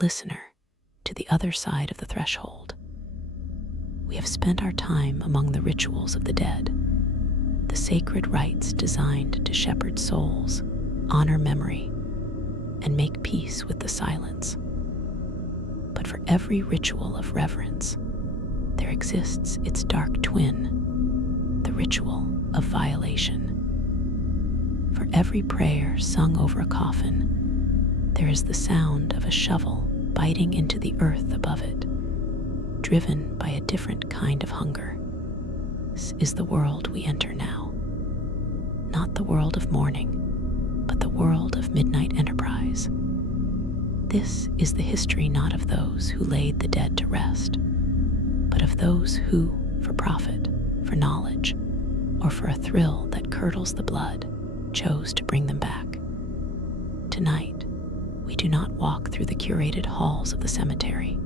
listener to the other side of the threshold. We have spent our time among the rituals of the dead, the sacred rites designed to shepherd souls, honor memory, and make peace with the silence. But for every ritual of reverence, there exists its dark twin, the ritual of violation. For every prayer sung over a coffin, there is the sound of a shovel biting into the earth above it, driven by a different kind of hunger. This is the world we enter now. Not the world of mourning, but the world of midnight enterprise. This is the history not of those who laid the dead to rest, but of those who, for profit, for knowledge, or for a thrill that curdles the blood, chose to bring them back. Tonight, we do not walk through the curated halls of the cemetery.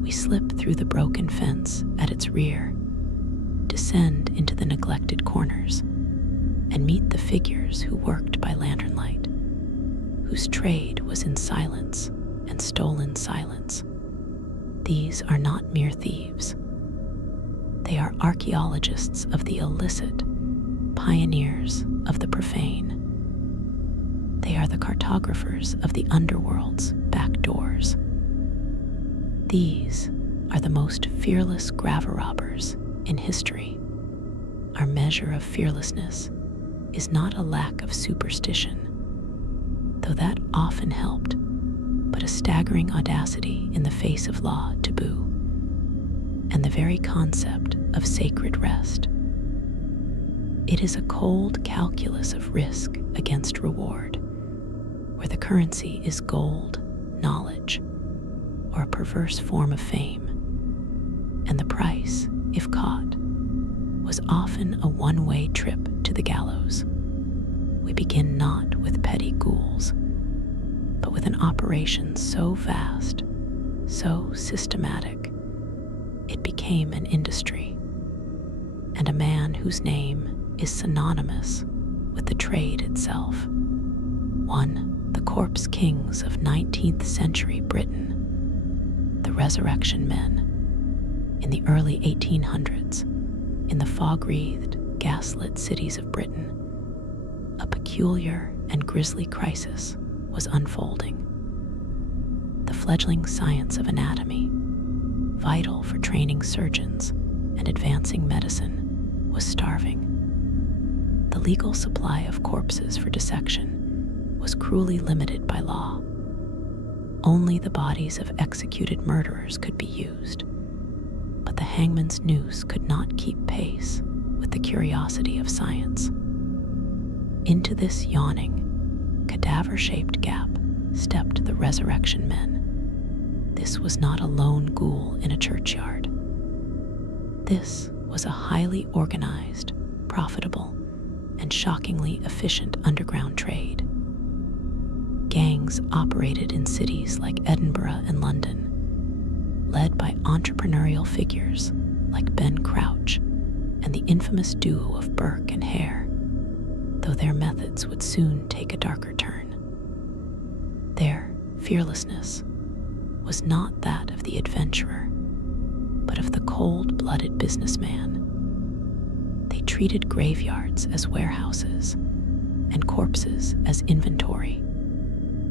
We slip through the broken fence at its rear, descend into the neglected corners, and meet the figures who worked by lantern light, whose trade was in silence and stolen silence. These are not mere thieves. They are archaeologists of the illicit, pioneers of the profane. They are the cartographers of the underworld's back doors. These are the most fearless Graverobbers in history. Our measure of fearlessness is not a lack of superstition, though that often helped, but a staggering audacity in the face of law taboo, and the very concept of sacred rest. It is a cold calculus of risk against reward, where the currency is gold, knowledge, or a perverse form of fame, and the price, if caught, was often a one-way trip to the gallows. We begin not with petty ghouls, but with an operation so vast, so systematic, it became an industry, and a man whose name is synonymous with the trade itself. One, the corpse kings of 19th century Britain, the resurrection men, in the early 1800s, in the fog-wreathed, gaslit cities of Britain, a peculiar and grisly crisis was unfolding. The fledgling science of anatomy, vital for training surgeons and advancing medicine, was starving. The legal supply of corpses for dissection was cruelly limited by law. Only the bodies of executed murderers could be used, but the hangman's noose could not keep pace with the curiosity of science. Into this yawning, cadaver-shaped gap stepped the resurrection men. This was not a lone ghoul in a churchyard. This was a highly organized, profitable, and shockingly efficient underground trade. Gangs operated in cities like Edinburgh and London, led by entrepreneurial figures like Ben Crouch and the infamous duo of Burke and Hare, though their methods would soon take a darker turn. Their fearlessness was not that of the adventurer, but of the cold-blooded businessman. They treated graveyards as warehouses and corpses as inventory.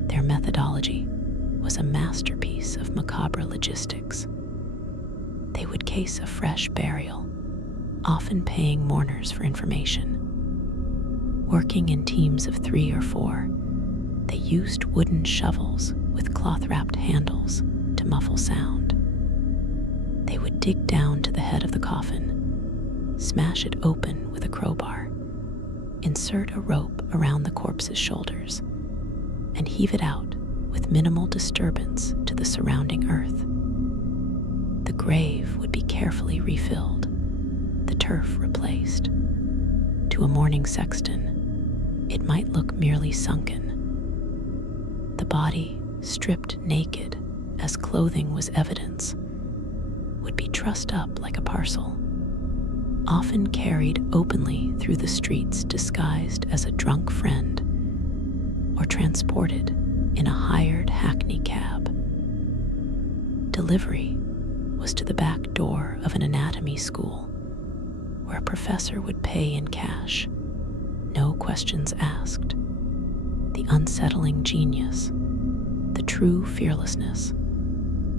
Their methodology was a masterpiece of macabre logistics. They would case a fresh burial, often paying mourners for information. Working in teams of 3 or 4, they used wooden shovels with cloth-wrapped handles to muffle sound. They would dig down to the head of the coffin, smash it open with a crowbar, insert a rope around the corpse's shoulders, and heave it out with minimal disturbance to the surrounding earth. The grave would be carefully refilled, the turf replaced. To a mourning sexton, it might look merely sunken. The body, stripped naked as clothing was evidence, would be trussed up like a parcel, often carried openly through the streets disguised as a drunk friend, or transported in a hired hackney cab delivery was to the back door of an anatomy school, where a professor would pay in cash, no questions asked. The unsettling genius, the true fearlessness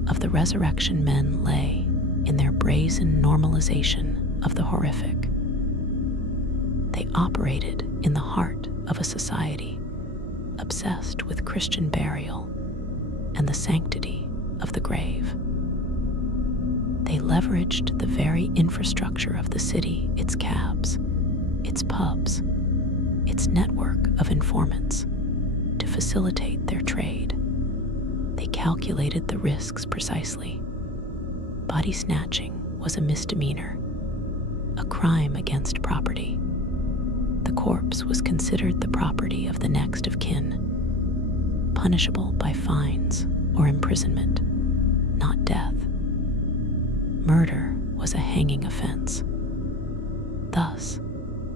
of the resurrection men lay in their brazen normalization of the horrific. They operated in the heart of a society obsessed with Christian burial and the sanctity of the grave. They leveraged the very infrastructure of the city, its cabs, its pubs, its network of informants, to facilitate their trade. They calculated the risks precisely. Body snatching was a misdemeanor, a crime against property. The corpse was considered the property of the next of kin, punishable by fines or imprisonment, not death. Murder was a hanging offense. Thus,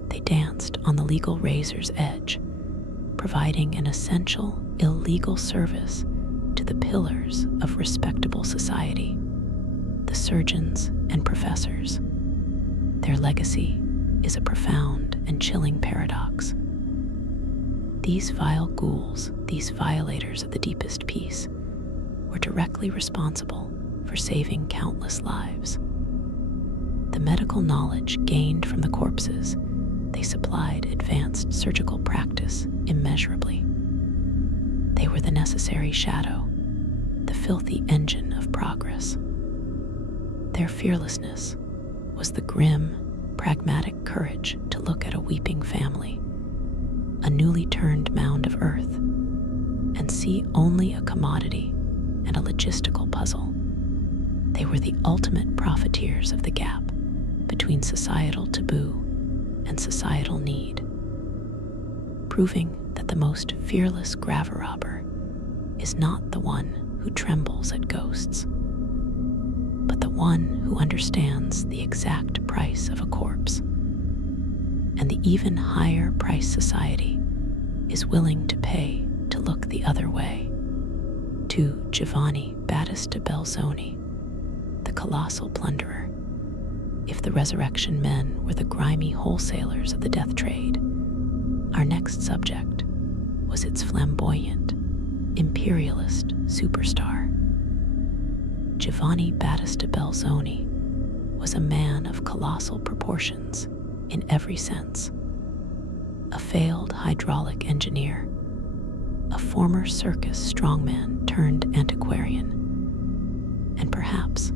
they danced on the legal razor's edge, providing an essential, illegal service to the pillars of respectable society, the surgeons and professors. Their legacy is a profound and chilling paradox. These vile ghouls, these violators of the deepest peace, were directly responsible for saving countless lives. The medical knowledge gained from the corpses they supplied advanced surgical practice immeasurably. They were the necessary shadow, the filthy engine of progress. Their fearlessness was the grim, pragmatic courage to look at a weeping family, a newly turned mound of earth, and see only a commodity and a logistical puzzle. They were the ultimate profiteers of the gap between societal taboo and societal need, proving that the most fearless graverobber is not the one who trembles at ghosts, but the one who understands the exact price of a corpse, and the even higher price society is willing to pay to look the other way. To Giovanni Battista Belzoni, the colossal plunderer, if the resurrection men were the grimy wholesalers of the death trade, our next subject was its flamboyant, imperialist superstar. Giovanni Battista Belzoni was a man of colossal proportions in every sense. A failed hydraulic engineer, a former circus strongman turned antiquarian, and perhaps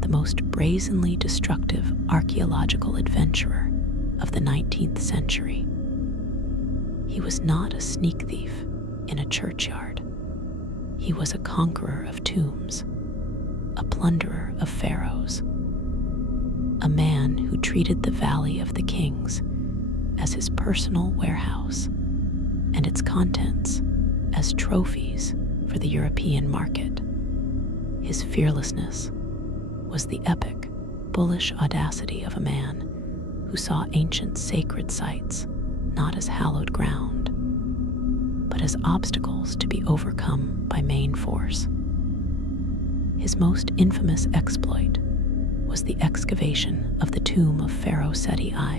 the most brazenly destructive archaeological adventurer of the 19th century. He was not a sneak thief in a churchyard. He was a conqueror of tombs, a plunderer of pharaohs, a man who treated the Valley of the Kings as his personal warehouse and its contents as trophies for the European market. His fearlessness was the epic, bullish audacity of a man who saw ancient sacred sites not as hallowed ground, but as obstacles to be overcome by main force. His most infamous exploit was the excavation of the tomb of Pharaoh Seti I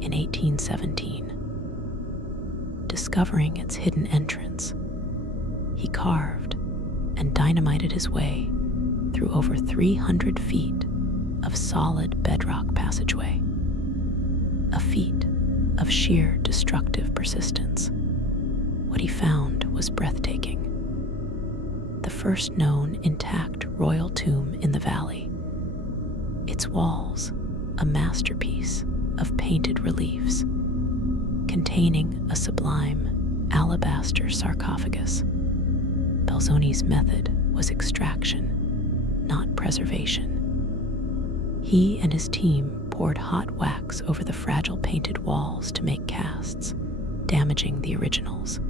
in 1817. Discovering its hidden entrance, he carved and dynamited his way through over 300 feet of solid bedrock passageway, a feat of sheer destructive persistence. What he found was breathtaking. The first known intact royal tomb in the valley, its walls a masterpiece of painted reliefs containing a sublime alabaster sarcophagus. Belzoni's method was extraction, not preservation. He and his team poured hot wax over the fragile painted walls to make casts, damaging the originals.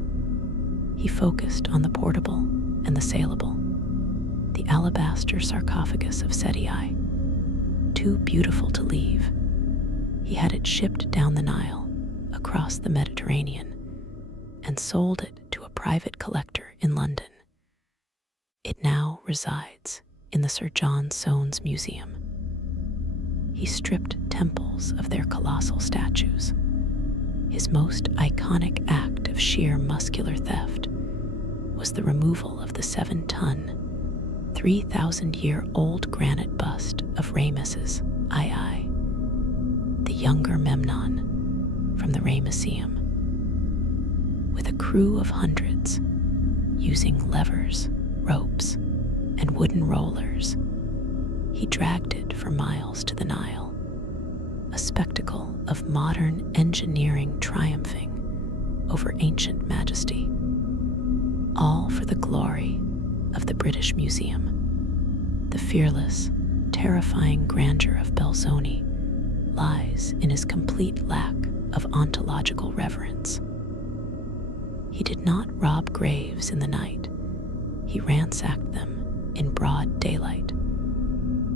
He focused on the portable and the saleable, the alabaster sarcophagus of Seti I. Too beautiful to leave, he had it shipped down the Nile, across the Mediterranean, and sold it to a private collector in London. It now resides in the Sir John Soane's Museum. He stripped temples of their colossal statues. His most iconic act of sheer muscular theft was the removal of the 7-ton, 3,000-year-old granite bust of Ramesses II, the younger Memnon, from the Ramesseum. With a crew of hundreds, using levers, ropes, and wooden rollers, he dragged it for miles to the Nile, a spectacle of modern engineering triumphing over ancient majesty, all for the glory of the British Museum. The fearless, terrifying grandeur of Belzoni lies in his complete lack of ontological reverence. He did not rob graves in the night. He ransacked them in broad daylight,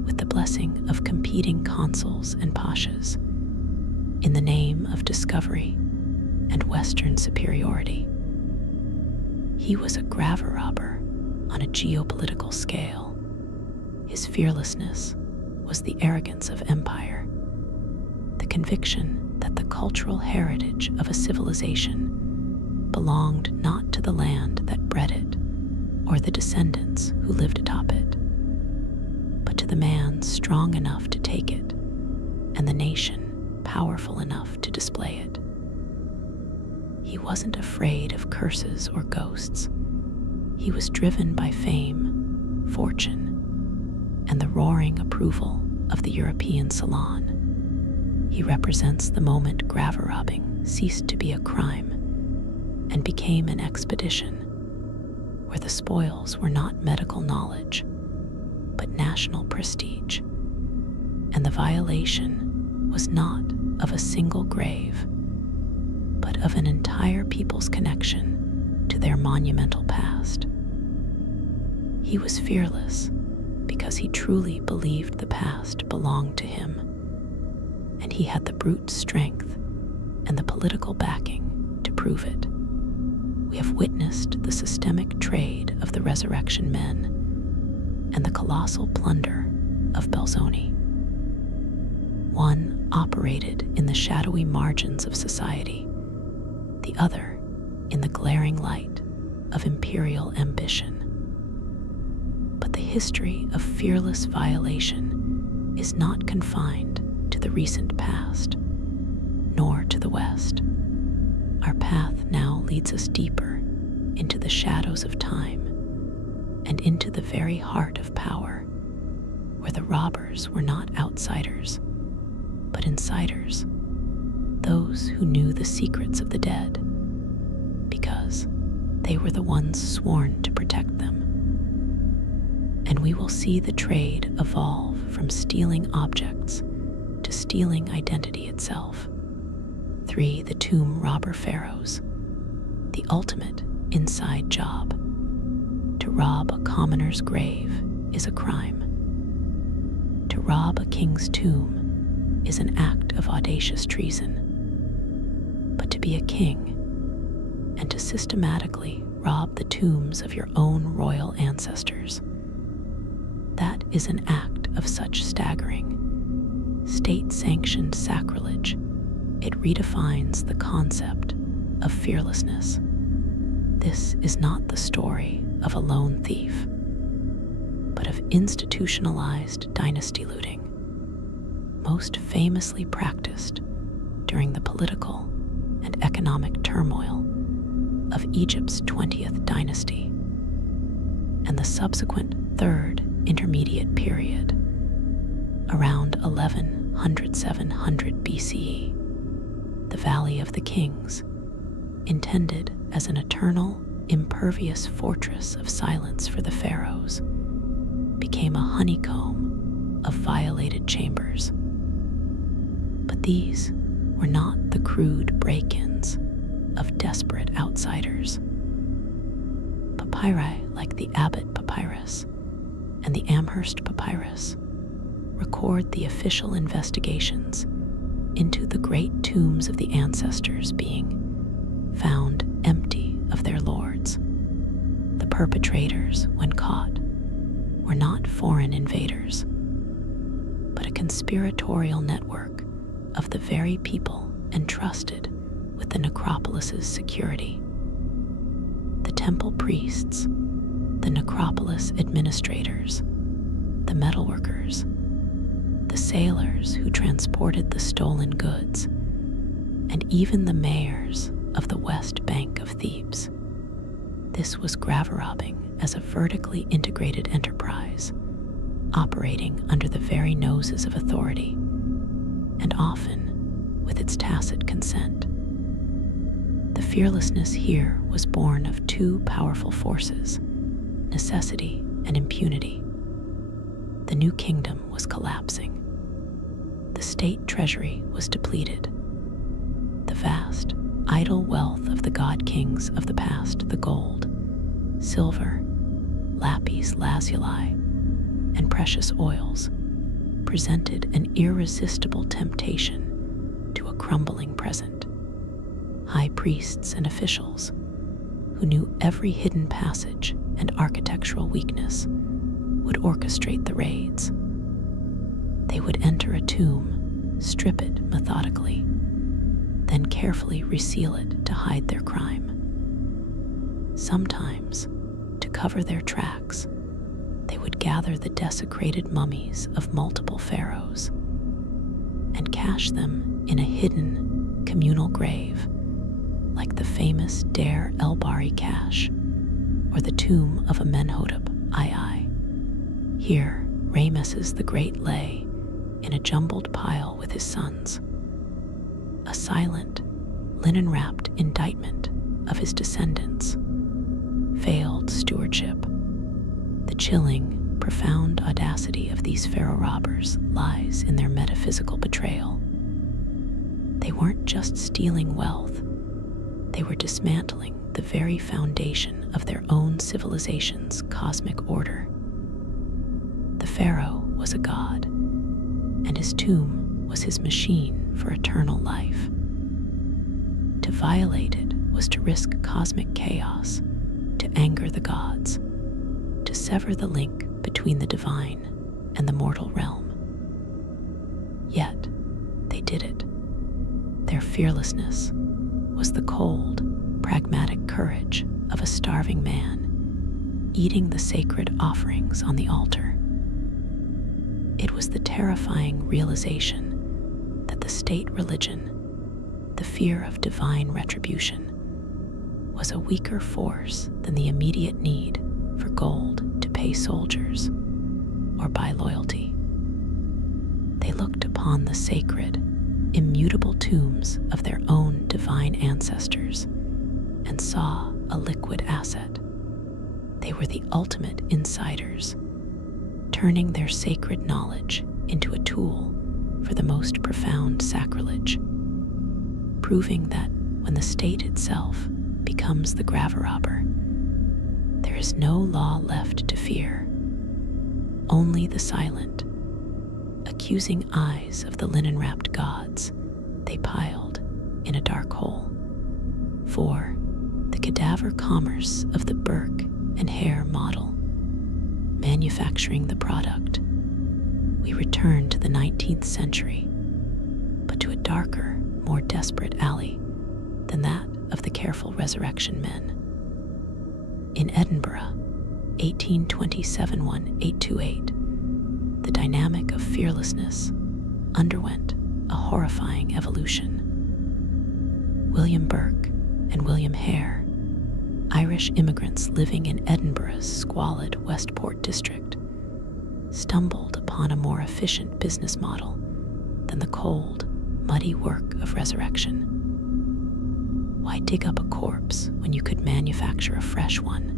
with the blessing of competing consuls and pashas, in the name of discovery and Western superiority. He was a graverobber on a geopolitical scale. His fearlessness was the arrogance of empire, the conviction that the cultural heritage of a civilization belonged not to the land that bred it or the descendants who lived atop it, but to the man strong enough to take it and the nation powerful enough to display it. He wasn't afraid of curses or ghosts. He was driven by fame, fortune, and the roaring approval of the European salon. He represents the moment graverobbing ceased to be a crime and became an expedition, where the spoils were not medical knowledge, but national prestige, and the violation was not of a single grave, but of an entire people's connection to their monumental past. He was fearless because he truly believed the past belonged to him, and he had the brute strength and the political backing to prove it. We have witnessed the systemic trade of the resurrection men and the colossal plunder of Belzoni. One operated in the shadowy margins of society, the other in the glaring light of imperial ambition. But the history of fearless violation is not confined to the recent past, nor to the West. Our path now leads us deeper into the shadows of time and into the very heart of power, where the robbers were not outsiders, but insiders, those who knew the secrets of the dead, because they were the ones sworn to protect them. And we will see the trade evolve from stealing objects to stealing identity itself. 3. The tomb robber pharaohs, the ultimate inside job. To rob a commoner's grave is a crime. To rob a king's tomb is an act of audacious treason. But to be a king and to systematically rob the tombs of your own royal ancestors, that is an act of such staggering, state-sanctioned sacrilege. It redefines the concept of fearlessness. This is not the story of a lone thief, but of institutionalized dynasty looting, most famously practiced during the political and economic turmoil of Egypt's 20th dynasty and the subsequent Third Intermediate period, around 1100–700 BCE. The Valley of the Kings, intended as an eternal, impervious fortress of silence for the pharaohs, became a honeycomb of violated chambers. But these were not the crude break-ins of desperate outsiders. Papyri like the Abbott Papyrus and the Amherst Papyrus record the official investigations into the great tombs of the ancestors being found empty of their lords. The perpetrators, when caught, were not foreign invaders, but a conspiratorial network of the very people entrusted with the necropolis's security. The temple priests, the necropolis administrators, the metalworkers, the sailors who transported the stolen goods, and even the mayors of the West Bank of Thebes. This was graverobbing as a vertically integrated enterprise, operating under the very noses of authority, and often with its tacit consent. The fearlessness here was born of two powerful forces, necessity and impunity. The new kingdom was collapsing. The state treasury was depleted. The vast, idle wealth of the god-kings of the past, the gold, silver, lapis lazuli, and precious oils, presented an irresistible temptation to a crumbling present. High priests and officials, who knew every hidden passage and architectural weakness, would orchestrate the raids. They would enter a tomb, strip it methodically, then carefully reseal it to hide their crime. Sometimes, to cover their tracks, they would gather the desecrated mummies of multiple pharaohs and cache them in a hidden communal grave, like the famous Deir el-Bahri cache or the tomb of Amenhotep II. Here, Ramesses the Great lay in a jumbled pile with his sons, a silent, linen-wrapped indictment of his descendants' failed stewardship. The chilling, profound audacity of these pharaoh robbers lies in their metaphysical betrayal. They weren't just stealing wealth, they were dismantling the very foundation of their own civilization's cosmic order. The pharaoh was a god, and his tomb was his machine for eternal life. To violate it was to risk cosmic chaos, to anger the gods, to sever the link between the divine and the mortal realm. Yet, they did it. Their fearlessness was the cold, pragmatic courage of a starving man eating the sacred offerings on the altar. It was the terrifying realization that the state religion, the fear of divine retribution, was a weaker force than the immediate need for gold to pay soldiers or buy loyalty. They looked upon the sacred, immutable tombs of their own divine ancestors and saw a liquid asset. They were the ultimate insiders, turning their sacred knowledge into a tool for the most profound sacrilege, proving that when the state itself becomes the graverobber, there is no law left to fear, only the silent, accusing eyes of the linen-wrapped gods they piled in a dark hole. For the cadaver commerce of the Burke and Hare model, manufacturing the product, we return to the 19th century, but to a darker, more desperate alley than that of the careful resurrection men. In Edinburgh, 1827-1828, the dynamic of fearlessness underwent a horrifying evolution. William Burke and William Hare, Irish immigrants living in Edinburgh's squalid Westport district, stumbled upon a more efficient business model than the cold, muddy work of resurrection. Why dig up a corpse when you could manufacture a fresh one?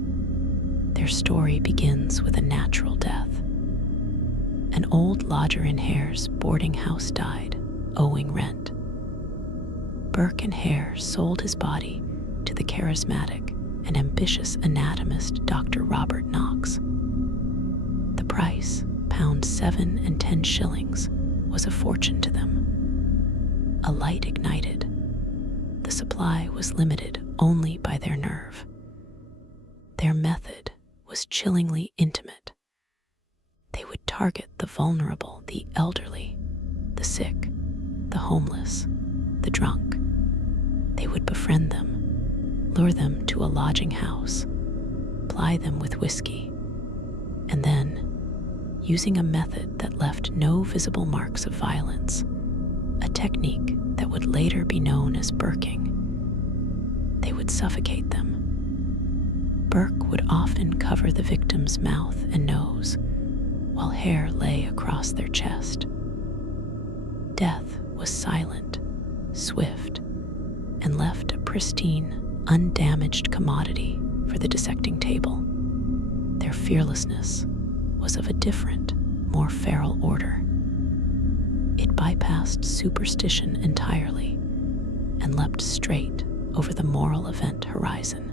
Their story begins with a natural death. An old lodger in Hare's boarding house died, owing rent. Burke and Hare sold his body to the charismatic and ambitious anatomist Dr. Robert Knox. The price, £7 and 10 shillings, was a fortune to them. A light ignited. The supply was limited only by their nerve. Their method was chillingly intimate. would target the vulnerable, the elderly, the sick, the homeless, the drunk. They would befriend them, lure them to a lodging house, ply them with whiskey, and then, using a method that left no visible marks of violence, a technique that would later be known as burking, they would suffocate them. Burke would often cover the victim's mouth and nose, while hair lay across their chest. Death was silent, swift, and left a pristine, undamaged commodity for the dissecting table. Their fearlessness was of a different, more feral order. It bypassed superstition entirely and leapt straight over the moral event horizon.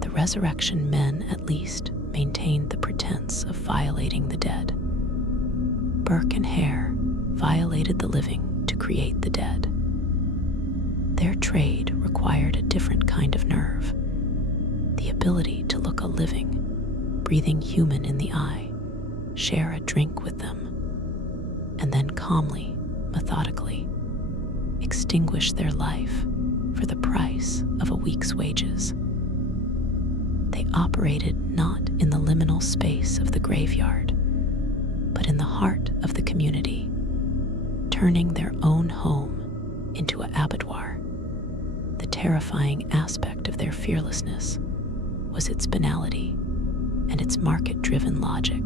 The resurrection men, at least, maintained the pretense of violating the dead. Burke and Hare violated the living to create the dead. Their trade required a different kind of nerve, the ability to look a living, breathing human in the eye, share a drink with them, and then calmly, methodically, extinguish their life for the price of a week's wages. They operated not in the liminal space of the graveyard, but in the heart of the community, turning their own home into an abattoir. The terrifying aspect of their fearlessness was its banality and its market-driven logic.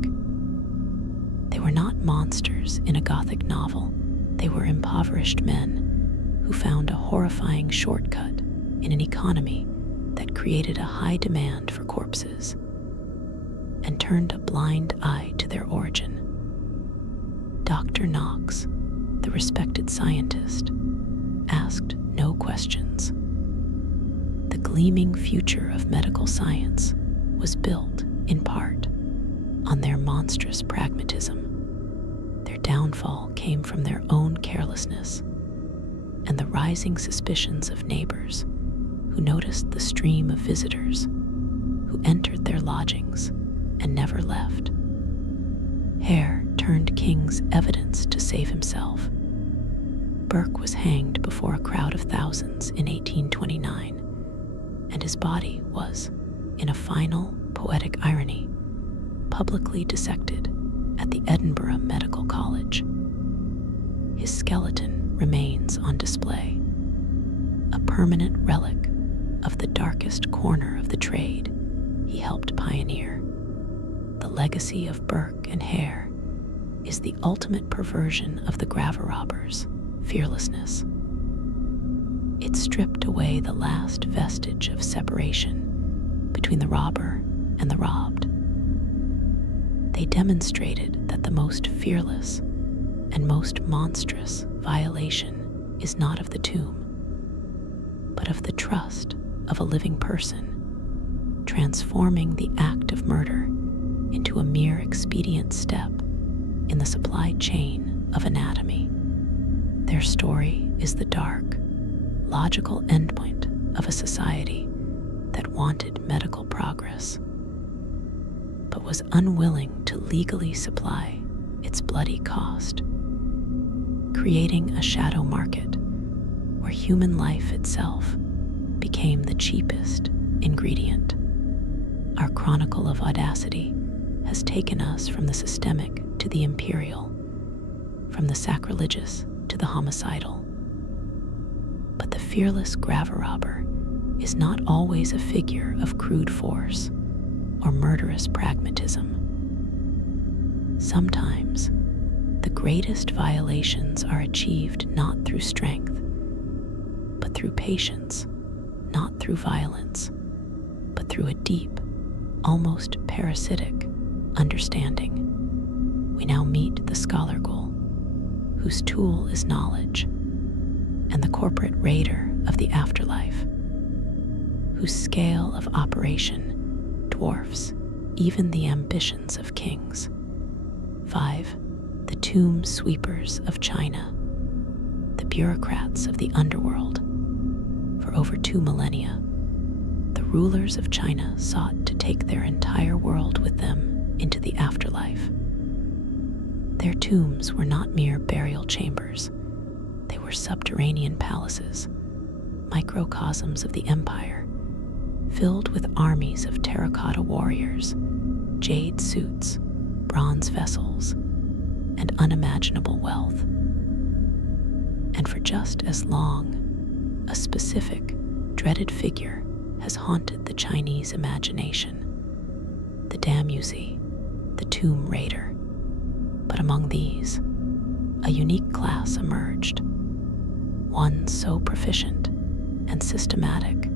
They were not monsters in a Gothic novel. They were impoverished men who found a horrifying shortcut in an economy that created a high demand for corpses and turned a blind eye to their origin. Dr. Knox, the respected scientist, asked no questions. The gleaming future of medical science was built, in part, on their monstrous pragmatism. Their downfall came from their own carelessness and the rising suspicions of neighbors who noticed the stream of visitors who entered their lodgings and never left. Hare turned King's evidence to save himself. Burke was hanged before a crowd of thousands in 1829, and his body was, in a final poetic irony, publicly dissected at the Edinburgh Medical College. His skeleton remains on display, a permanent relic of the darkest corner of the trade he helped pioneer. The legacy of Burke and Hare is the ultimate perversion of the Graverobbers' fearlessness. It stripped away the last vestige of separation between the robber and the robbed. They demonstrated that the most fearless and most monstrous violation is not of the tomb, but of the trust of a living person, transforming the act of murder into a mere expedient step in the supply chain of anatomy. Their story is the dark, logical endpoint of a society that wanted medical progress, but was unwilling to legally supply its bloody cost, creating a shadow market where human life itself became the cheapest ingredient. Our chronicle of audacity has taken us from the systemic to the imperial, from the sacrilegious to the homicidal. But the fearless Graverobber is not always a figure of crude force or murderous pragmatism. Sometimes, the greatest violations are achieved not through strength, but through patience, not through violence, but through a deep, almost parasitic understanding. We now meet the scholar ghoul, whose tool is knowledge, and the corporate raider of the afterlife, whose scale of operation dwarfs even the ambitions of kings. 5. The tomb sweepers of China, the bureaucrats of the underworld. For over 2 millennia, the rulers of China sought to take their entire world with them into the afterlife. Their tombs were not mere burial chambers. They were subterranean palaces, microcosms of the empire, filled with armies of terracotta warriors, jade suits, bronze vessels, and unimaginable wealth. And for just as long, a specific, dreaded figure has haunted the Chinese imagination: the damuzi, the tomb raider. But among these, a unique class emerged, one so proficient and systematic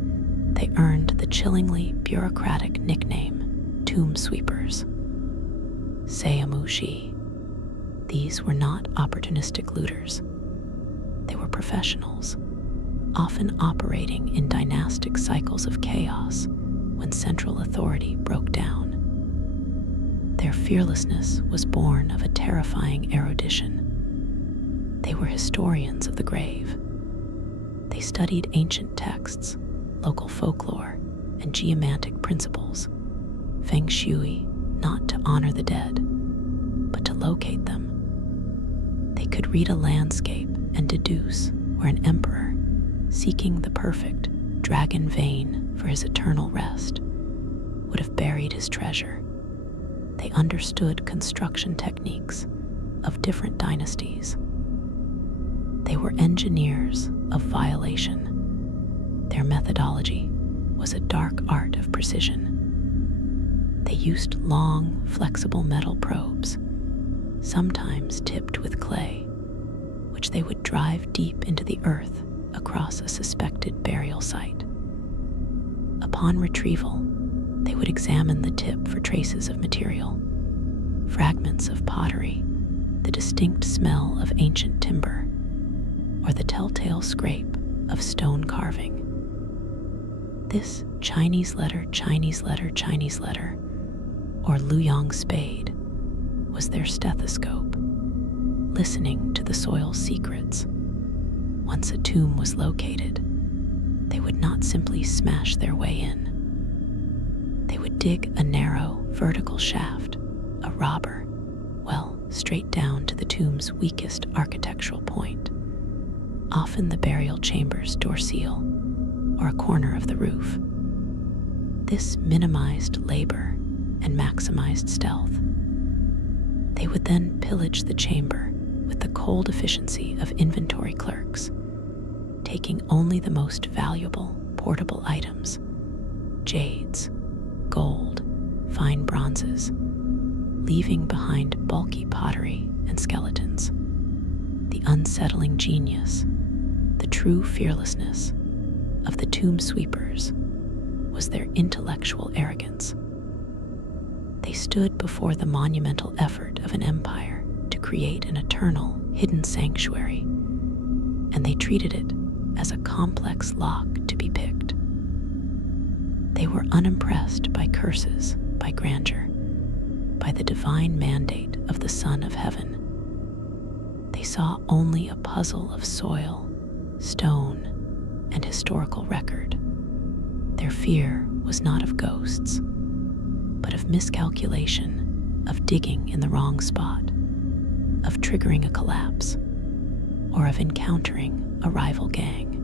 they earned the chillingly bureaucratic nickname tomb sweepers. Sayamushi. These were not opportunistic looters. They were professionals, often operating in dynastic cycles of chaos when central authority broke down. Their fearlessness was born of a terrifying erudition. They were historians of the grave. They studied ancient texts, local folklore, and geomantic principles, feng shui, not to honor the dead, but to locate them. They could read a landscape and deduce where an emperor, seeking the perfect dragon vein for his eternal rest, would have buried his treasure. They understood construction techniques of different dynasties. They were engineers of violation. Their methodology was a dark art of precision. They used long, flexible metal probes, sometimes tipped with clay, which they would drive deep into the earth across a suspected burial site. Upon retrieval, they would examine the tip for traces of material, fragments of pottery, the distinct smell of ancient timber, or the telltale scrape of stone carving. This Chinese letter, or Luyang spade, was their stethoscope, listening to the soil's secrets. Once a tomb was located, they would not simply smash their way in. They would dig a narrow, vertical shaft, a robber, straight down to the tomb's weakest architectural point, often the burial chamber's door seal or a corner of the roof. This minimized labor and maximized stealth. They would then pillage the chamber with the cold efficiency of inventory clerks, taking only the most valuable portable items: jades, gold, fine bronzes, leaving behind bulky pottery and skeletons. The unsettling genius, the true fearlessness of the tomb sweepers was their intellectual arrogance. They stood before the monumental effort of an empire to create an eternal, hidden sanctuary, and they treated it as a complex lock to be picked. They were unimpressed by curses, by grandeur, by the divine mandate of the Son of Heaven. They saw only a puzzle of soil, stone, and historical record. Their fear was not of ghosts, but of miscalculation, of digging in the wrong spot, of triggering a collapse, or of encountering a rival gang.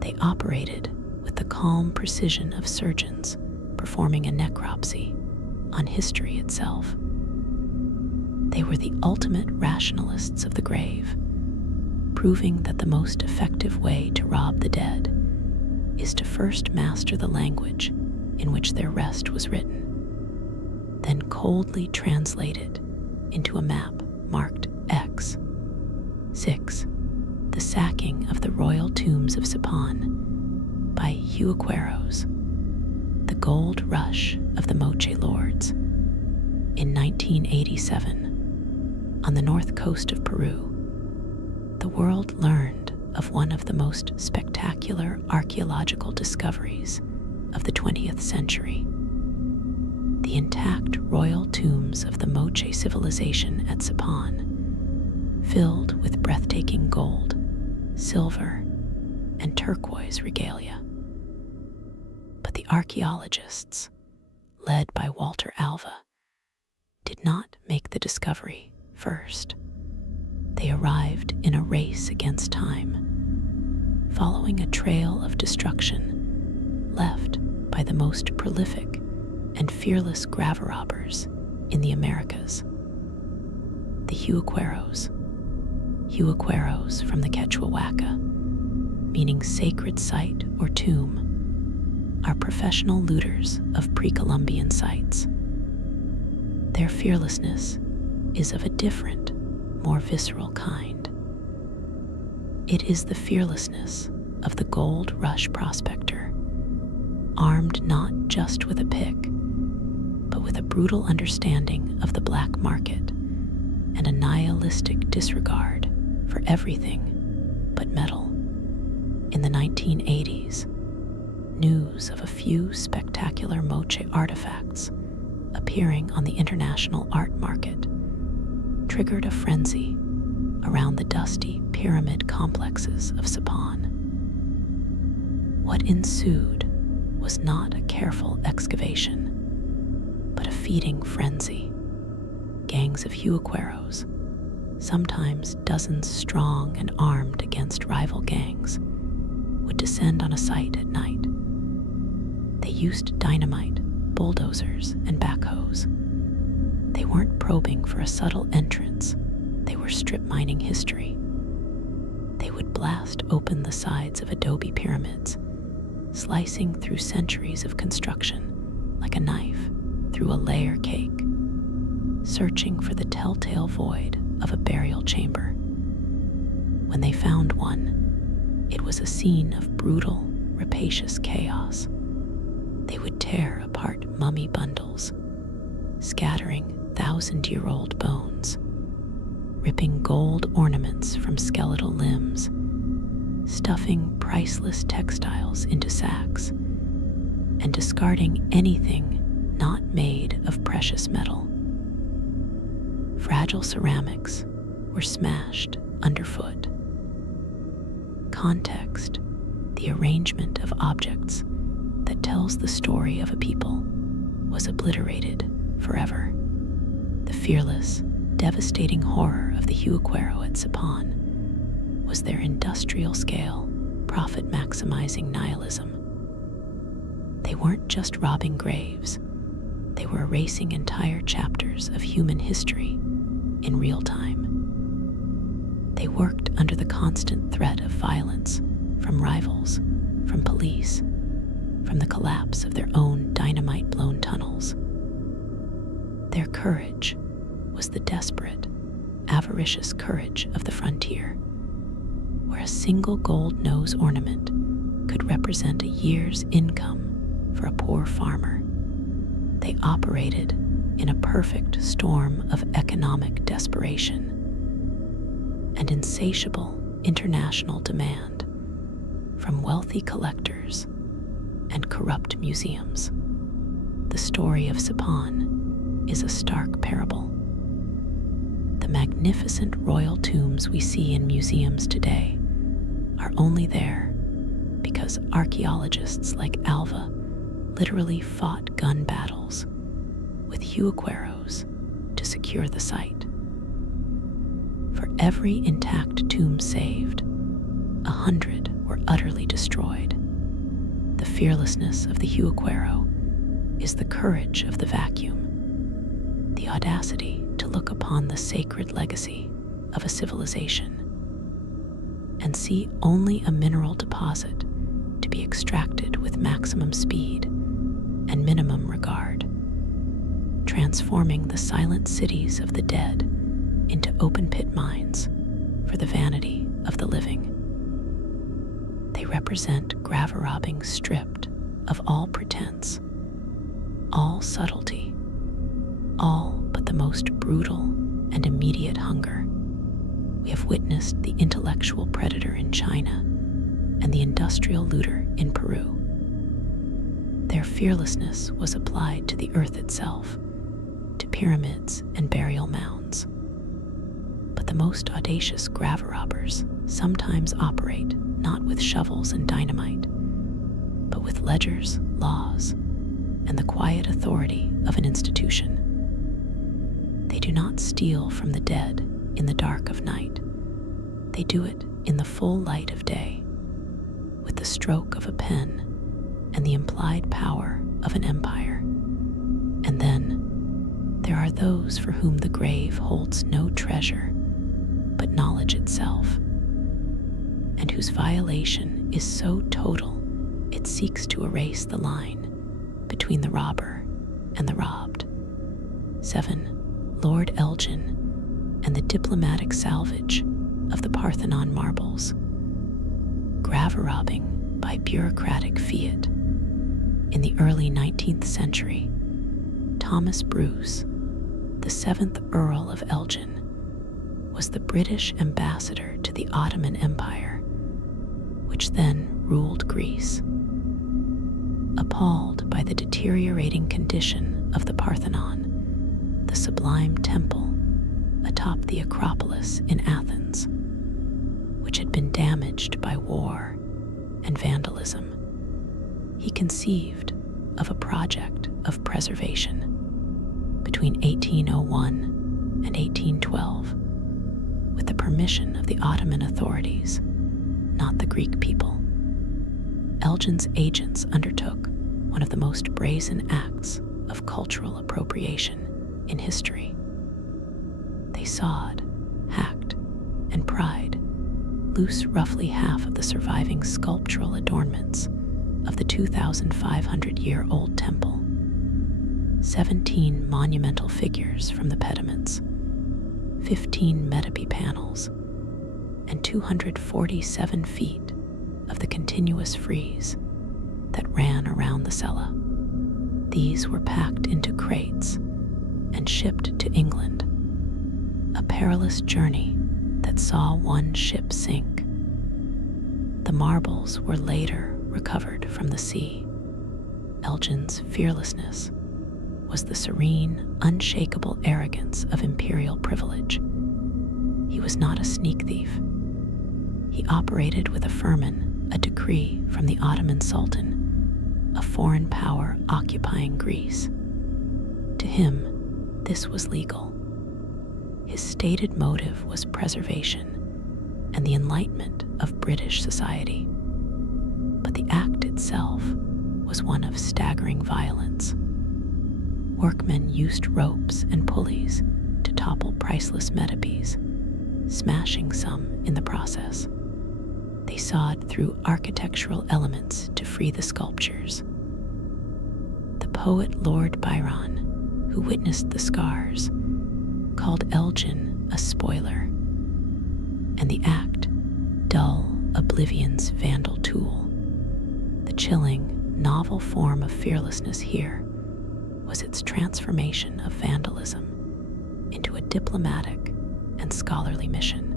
They operated with the calm precision of surgeons performing a necropsy on history itself. They were the ultimate rationalists of the grave, proving that the most effective way to rob the dead is to first master the language in which their rest was written, then coldly translate it into a map marked X. 6. The sacking of the royal tombs of Sipan by Huaqueros, the gold rush of the Moche lords. In 1987, on the north coast of Peru, the world learned of one of the most spectacular archaeological discoveries of the 20th century: the intact royal tombs of the Moche civilization at Sipan, filled with breathtaking gold, silver, and turquoise regalia. But the archaeologists, led by Walter Alva, did not make the discovery first. They arrived in a race against time, following a trail of destruction left by the most prolific and fearless Graverobbers in the Americas. The Huaqueros from the Quechua Waka, meaning sacred site or tomb, are professional looters of pre-Columbian sites. Their fearlessness is of a different, more visceral kind. It is the fearlessness of the gold rush prospector, armed not just with a pick, but with a brutal understanding of the black market and a nihilistic disregard for everything but metal. In the 1980s, news of a few spectacular moche artifacts appearing on the international art market triggered a frenzy around the dusty pyramid complexes of Sapon. What ensued was not a careful excavation, but a feeding frenzy. Gangs of Huaqueros, sometimes dozens strong and armed against rival gangs, would descend on a site at night. They used dynamite, bulldozers, and backhoes. They weren't probing for a subtle entrance, they were strip mining history. They would blast open the sides of adobe pyramids, slicing through centuries of construction like a knife through a layer cake, searching for the telltale void of a burial chamber. When they found one, it was a scene of brutal, rapacious chaos. They would tear apart mummy bundles, scattering 1,000-year-old bones, ripping gold ornaments from skeletal limbs, stuffing priceless textiles into sacks, and discarding anything not made of precious metal. Fragile ceramics were smashed underfoot. Context, the arrangement of objects that tells the story of a people, was obliterated forever. The fearless, devastating horror of the Huaquero at Sapon was their industrial-scale, profit-maximizing nihilism. They weren't just robbing graves, they were erasing entire chapters of human history in real time. They worked under the constant threat of violence from rivals, from police, from the collapse of their own dynamite-blown tunnels. Their courage was the desperate, avaricious courage of the frontier, where a single gold nose ornament could represent a year's income for a poor farmer. They operated in a perfect storm of economic desperation and insatiable international demand from wealthy collectors and corrupt museums. The story of Sapon is a stark parable. The magnificent royal tombs we see in museums today are only there because archaeologists like Alva literally fought gun battles with Huaqueros to secure the site. For every intact tomb saved, 100 were utterly destroyed. The fearlessness of the Huaquero is the courage of the vacuum, the audacity to look upon the sacred legacy of a civilization and see only a mineral deposit to be extracted with maximum speed and minimum regard, transforming the silent cities of the dead into open-pit mines for the vanity of the living. They represent graverobbing stripped of all pretense, all subtlety, all but the most brutal and immediate hunger. We have witnessed the intellectual predator in China and the industrial looter in Peru. Their fearlessness was applied to the earth itself, to pyramids and burial mounds. But the most audacious Graverobbers sometimes operate not with shovels and dynamite, but with ledgers, laws, and the quiet authority of an institution. They do not not steal from the dead in the dark of night. They do it in the full light of day, with the stroke of a pen and the implied power of an empire. And then there are those for whom the grave holds no treasure but knowledge itself, and whose violation is so total it seeks to erase the line between the robber and the robbed. 7. Lord Elgin and the diplomatic salvage of the Parthenon marbles. Graverobbing by bureaucratic fiat. In the early 19th century, Thomas Bruce, the 7th Earl of Elgin, was the British ambassador to the Ottoman Empire, which then ruled Greece. Appalled by the deteriorating condition of the Parthenon, the sublime temple atop the Acropolis in Athens, which had been damaged by war and vandalism, he conceived of a project of preservation between 1801 and 1812, with the permission of the Ottoman authorities, not the Greek people. Elgin's agents undertook one of the most brazen acts of cultural appropriation in history. They sawed, hacked, and pried loose roughly half of the surviving sculptural adornments of the 2,500-year-old temple. 17 monumental figures from the pediments, 15 metope panels, and 247 feet of the continuous frieze that ran around the cella. These were packed into crates and shipped to England, a perilous journey that saw one ship sink. The marbles were later recovered from the sea. Elgin's fearlessness was the serene, unshakable arrogance of imperial privilege. He was not a sneak thief. He operated with a firman, a decree from the Ottoman Sultan, a foreign power occupying Greece. To him, this was legal. His stated motive was preservation and the enlightenment of British society. But the act itself was one of staggering violence. Workmen used ropes and pulleys to topple priceless metopes, smashing some in the process. They sawed through architectural elements to free the sculptures. The poet Lord Byron, who witnessed the scars, called Elgin a spoiler, and the act dull oblivion's vandal tool. The chilling, novel form of fearlessness here was its transformation of vandalism into a diplomatic and scholarly mission.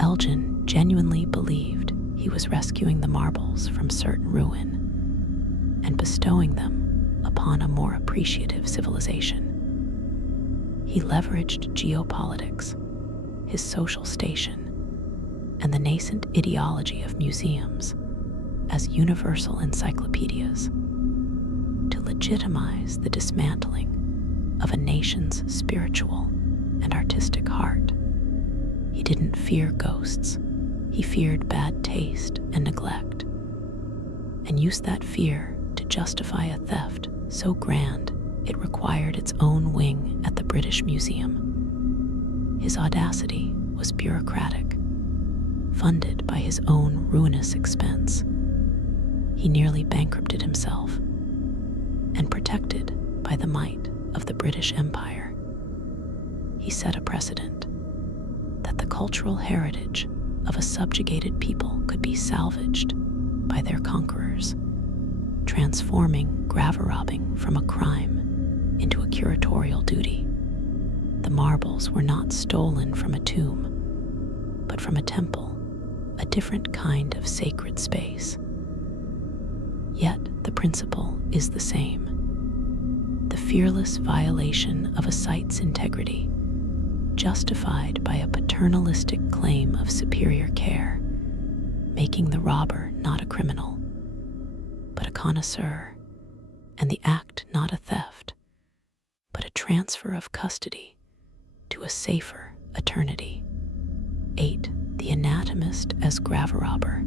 Elgin genuinely believed he was rescuing the marbles from certain ruin and bestowing them upon a more appreciative civilization. He leveraged geopolitics, his social station, and the nascent ideology of museums as universal encyclopedias to legitimize the dismantling of a nation's spiritual and artistic heart. He didn't fear ghosts. He feared bad taste and neglect, and used that fear to justify a theft so grand it required its own wing at the British Museum. His audacity was bureaucratic, funded by his own ruinous expense. He nearly bankrupted himself, and protected by the might of the British Empire, he set a precedent that the cultural heritage of a subjugated people could be salvaged by their conquerors, transforming graverobbing from a crime into a curatorial duty. The marbles were not stolen from a tomb, but from a temple, a different kind of sacred space. Yet the principle is the same. The fearless violation of a site's integrity, justified by a paternalistic claim of superior care, making the robber not a criminal, but a connoisseur, and the act not a theft, but a transfer of custody to a safer eternity. 8. The anatomist as Graverobber,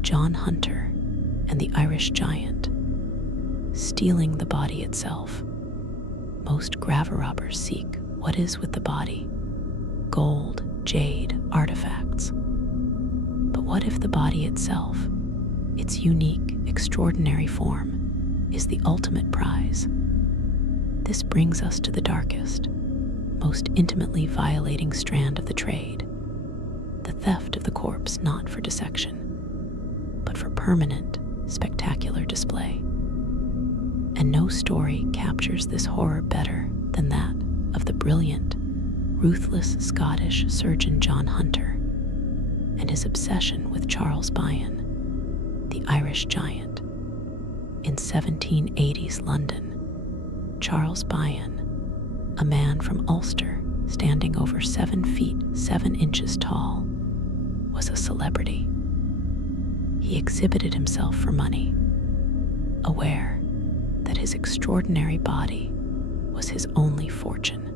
John Hunter and the Irish giant. Stealing the body itself. Most Graverobbers seek what is with the body: gold, jade, artifacts. But what if the body itself, its unique, extraordinary form, is the ultimate prize? This brings us to the darkest, most intimately violating strand of the trade: the theft of the corpse, not for dissection, but for permanent, spectacular display. And no story captures this horror better than that of the brilliant, ruthless Scottish surgeon John Hunter and his obsession with Charles Byon, the Irish giant. In 1780s London, Charles Byon, a man from Ulster standing over 7 feet 7 inches tall, was a celebrity. He exhibited himself for money, aware that his extraordinary body was his only fortune.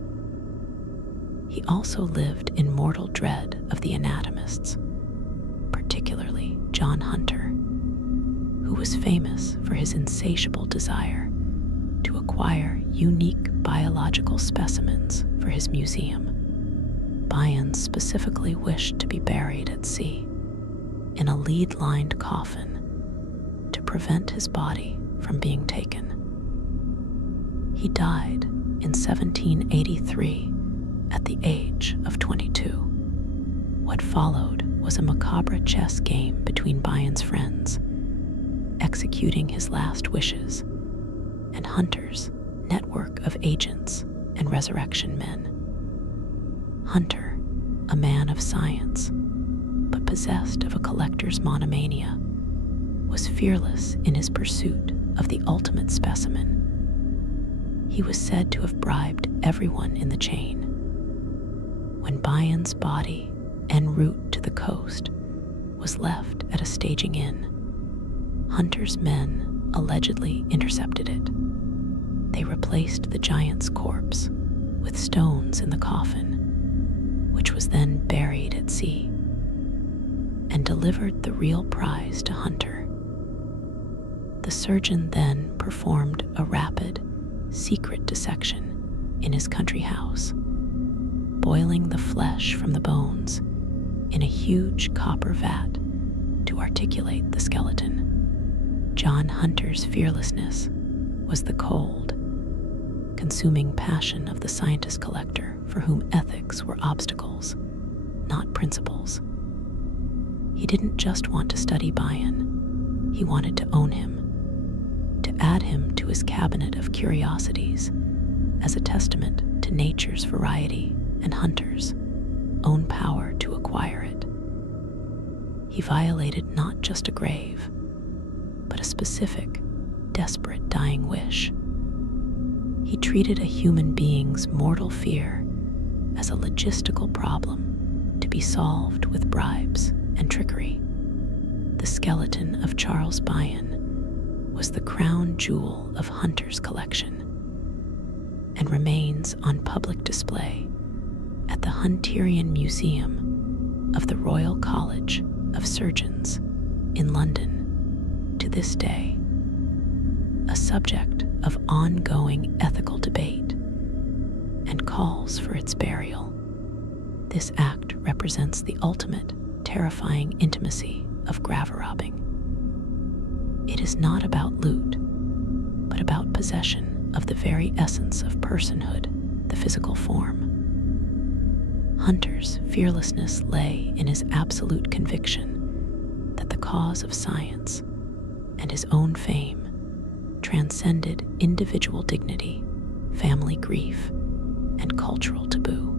He also lived in mortal dread of the anatomists, particularly John Hunter, who was famous for his insatiable desire to acquire unique biological specimens for his museum. Byon specifically wished to be buried at sea in a lead-lined coffin to prevent his body from being taken. He died in 1783 at the age of 22. What followed was a macabre chess game between Byon's friends, executing his last wishes, and Hunter's network of agents and resurrection men. Hunter, a man of science, but possessed of a collector's monomania, was fearless in his pursuit of the ultimate specimen. He was said to have bribed everyone in the chain. When Byon's body en route to the coast was left at a staging inn, Hunter's men allegedly intercepted it. They replaced the giant's corpse with stones in the coffin, which was then buried at sea, and delivered the real prize to Hunter. The surgeon then performed a rapid, secret dissection in his country house, boiling the flesh from the bones in a huge copper vat to articulate the skeleton. John Hunter's fearlessness was the cold, consuming passion of the scientist collector for whom ethics were obstacles, not principles. He didn't just want to study Byon, he wanted to own him, to add him to his cabinet of curiosities as a testament to nature's variety and Hunter's own power to acquire it. He violated not just a grave, but a specific, desperate dying wish. He treated a human being's mortal fear as a logistical problem to be solved with bribes and trickery. The skeleton of Charles Byon was the crown jewel of Hunter's collection and remains on public display at the Hunterian Museum of the Royal College of Surgeons in London to this day, a subject of ongoing ethical debate and calls for its burial. This act represents the ultimate terrifying intimacy of graverobbing. It is not about loot, but about possession of the very essence of personhood, the physical form. Hunter's fearlessness lay in his absolute conviction that the cause of science and his own fame transcended individual dignity, family grief, and cultural taboo.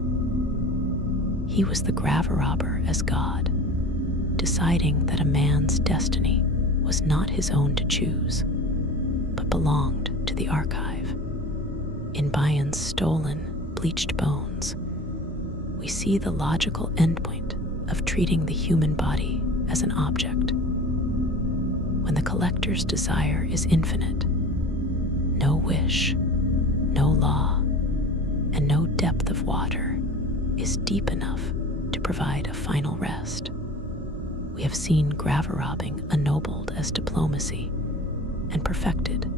He was the graverobber as God, deciding that a man's destiny was not his own to choose, but belonged to the archive. In Byon's stolen, bleached bones, we see the logical endpoint of treating the human body as an object. When the collector's desire is infinite, no wish, no law, and no depth of water is deep enough to provide a final rest. We have seen graverobbing ennobled as diplomacy and perfected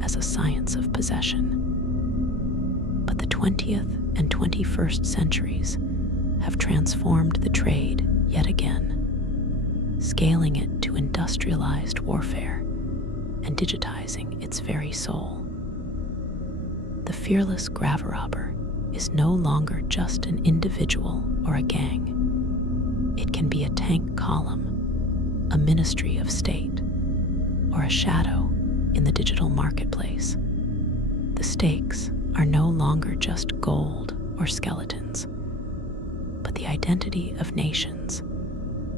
as a science of possession. But the 20th and 21st centuries have transformed the trade yet again, scaling it to industrialized warfare and digitizing its very soul. The fearless graverobber is no longer just an individual or a gang. It can be a tank column, a ministry of state, or a shadow in the digital marketplace. The stakes are no longer just gold or skeletons, but the identity of nations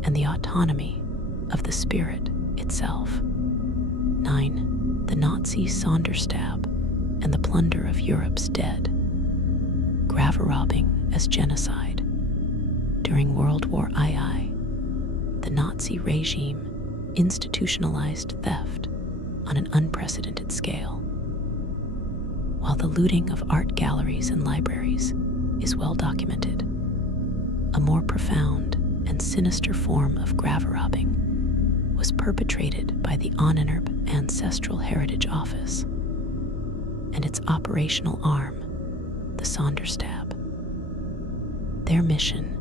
and the autonomy of the spirit itself. 9. The Nazi Sonderstab and the plunder of Europe's dead. Graverobbing as genocide. During World War II, the Nazi regime institutionalized theft on an unprecedented scale. While the looting of art galleries and libraries is well documented, a more profound and sinister form of graverobbing was perpetrated by the Edinburgh Ancestral Heritage Office and its operational arm, the Sonderstab. Their mission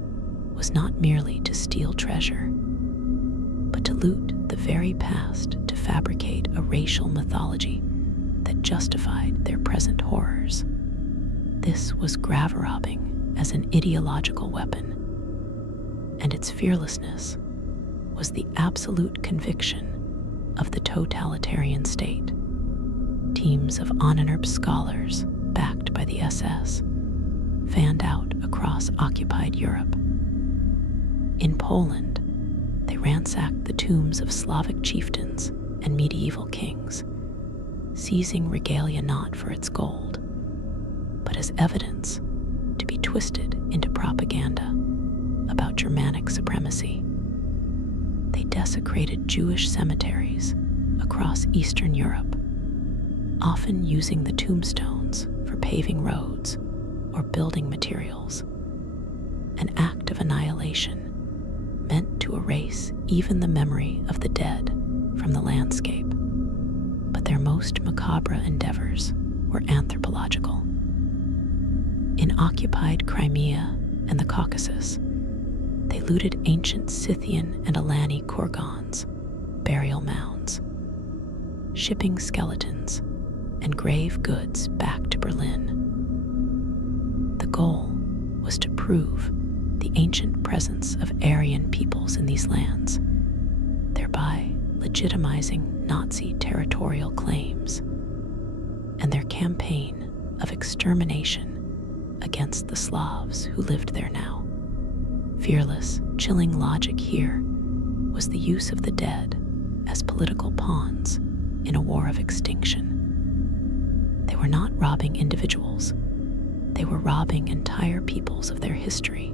was not merely to steal treasure, but to loot the very past to fabricate a racial mythology that justified their present horrors. This was graverobbing as an ideological weapon, and its fearlessness was the absolute conviction of the totalitarian state. Teams of Edinburgh scholars, backed by the SS, fanned out across occupied Europe. In Poland, they ransacked the tombs of Slavic chieftains and medieval kings, seizing regalia not for its gold, but as evidence to be twisted into propaganda about Germanic supremacy. They desecrated Jewish cemeteries across Eastern Europe, often using the tombstones for paving roads or building materials, an act of annihilation meant to erase even the memory of the dead from the landscape. But their most macabre endeavors were anthropological. In occupied Crimea and the Caucasus, they looted ancient Scythian and Alani kurgans, burial mounds, shipping skeletons and grave goods back to Berlin. The goal was to prove the ancient presence of Aryan peoples in these lands, thereby legitimizing Nazi territorial claims, and their campaign of extermination against the Slavs who lived there now. Fearless, chilling logic here was the use of the dead as political pawns in a war of extinction. They were not robbing individuals. They were robbing entire peoples of their history,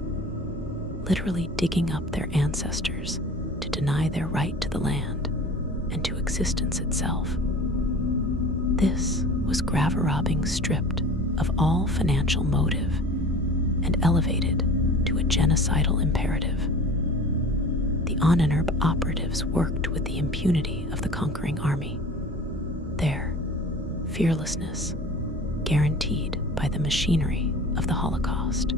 literally digging up their ancestors to deny their right to the land and to existence itself. This was graverobbing stripped of all financial motive and elevated to a genocidal imperative. The Edinburgh operatives worked with the impunity of the conquering army. Their fearlessness guaranteed by the machinery of the Holocaust.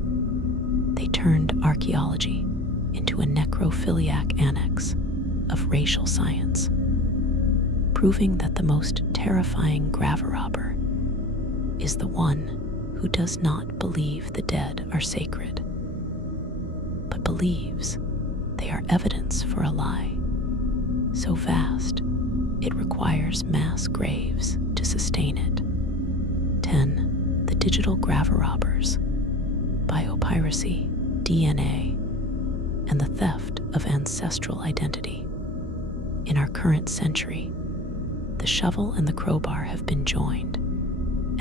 They turned archaeology into a necrophiliac annex of racial science, proving that the most terrifying graverobber is the one who does not believe the dead are sacred, but believes they are evidence for a lie so vast it requires mass graves to sustain it. 10. The digital graverobbers, biopiracy, DNA, and the theft of ancestral identity. In our current century, the shovel and the crowbar have been joined,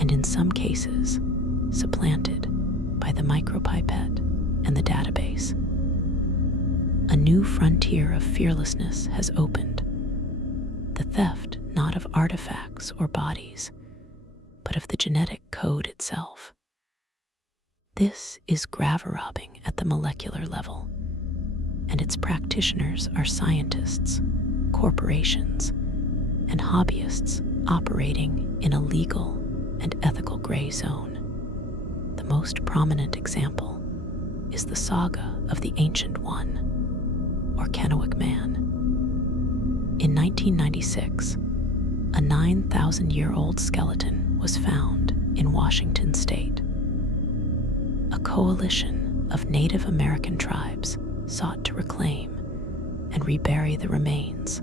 and in some cases, supplanted by the micropipette and the database. A new frontier of fearlessness has opened. The theft not of artifacts or bodies, but of the genetic code itself. This is graverobbing at the molecular level, and its practitioners are scientists, corporations, and hobbyists operating in a legal and ethical gray zone. The most prominent example is the saga of the Ancient One, or Kennewick Man. In 1996, a 9,000-year-old skeleton was found in Washington state. A coalition of Native American tribes sought to reclaim and rebury the remains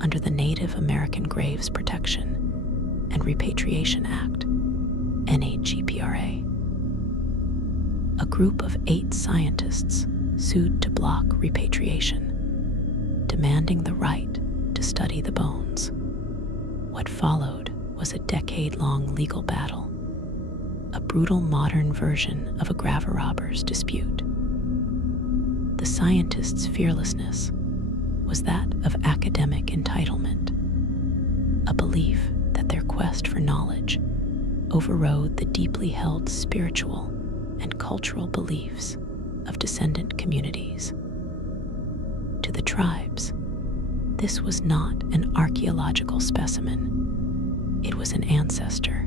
under the Native American Graves Protection and Repatriation Act, NAGPRA. A group of 8 scientists sued to block repatriation, demanding the right to study the bones. What followed was a decade-long legal battle, a brutal modern version of a Graverobbers dispute. The scientists' fearlessness was that of academic entitlement, a belief that their quest for knowledge overrode the deeply held spiritual and cultural beliefs of descendant communities. To the tribes, this was not an archaeological specimen, it was an ancestor,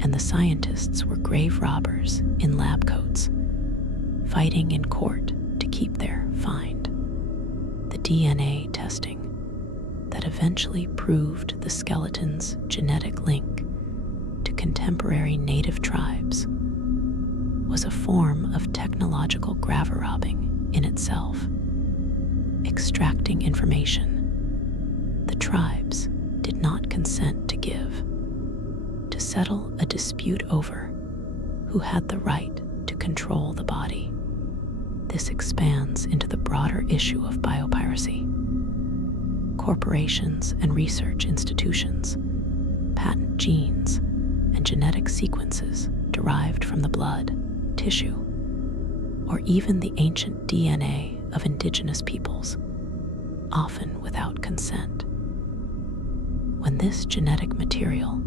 and the scientists were grave robbers in lab coats, fighting in court to keep their find. The DNA testing that eventually proved the skeleton's genetic link to contemporary native tribes was a form of technological graverobbing in itself. Extracting information the tribes did not consent to give, to settle a dispute over who had the right to control the body. This expands into the broader issue of biopiracy. Corporations and research institutions patent genes and genetic sequences derived from the blood, tissue, or even the ancient DNA of indigenous peoples, often without consent. When this genetic material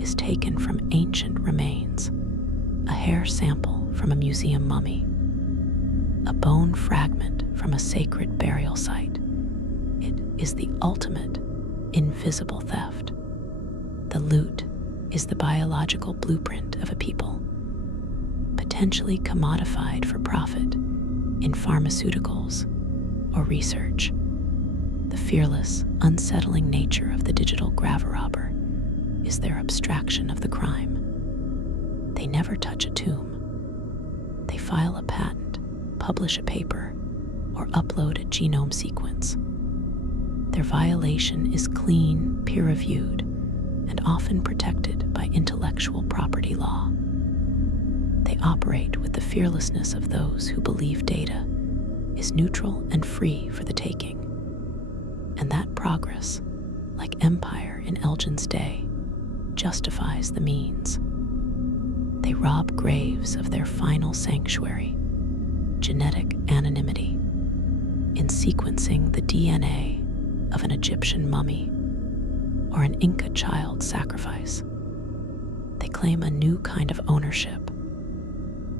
is taken from ancient remains, a hair sample from a museum mummy, a bone fragment from a sacred burial site, it is the ultimate invisible theft. The loot is the biological blueprint of a people, potentially commodified for profit in pharmaceuticals or research. The fearless, unsettling nature of the digital graverobber is their abstraction of the crime. They never touch a tomb. They file a patent, publish a paper, or upload a genome sequence. Their violation is clean, peer-reviewed, and often protected by intellectual property law. They operate with the fearlessness of those who believe data is neutral and free for the taking, and that progress, like empire in Elgin's day, justifies the means. They rob graves of their final sanctuary, genetic anonymity, in sequencing the DNA of an Egyptian mummy or an Inca child sacrifice. They claim a new kind of ownership,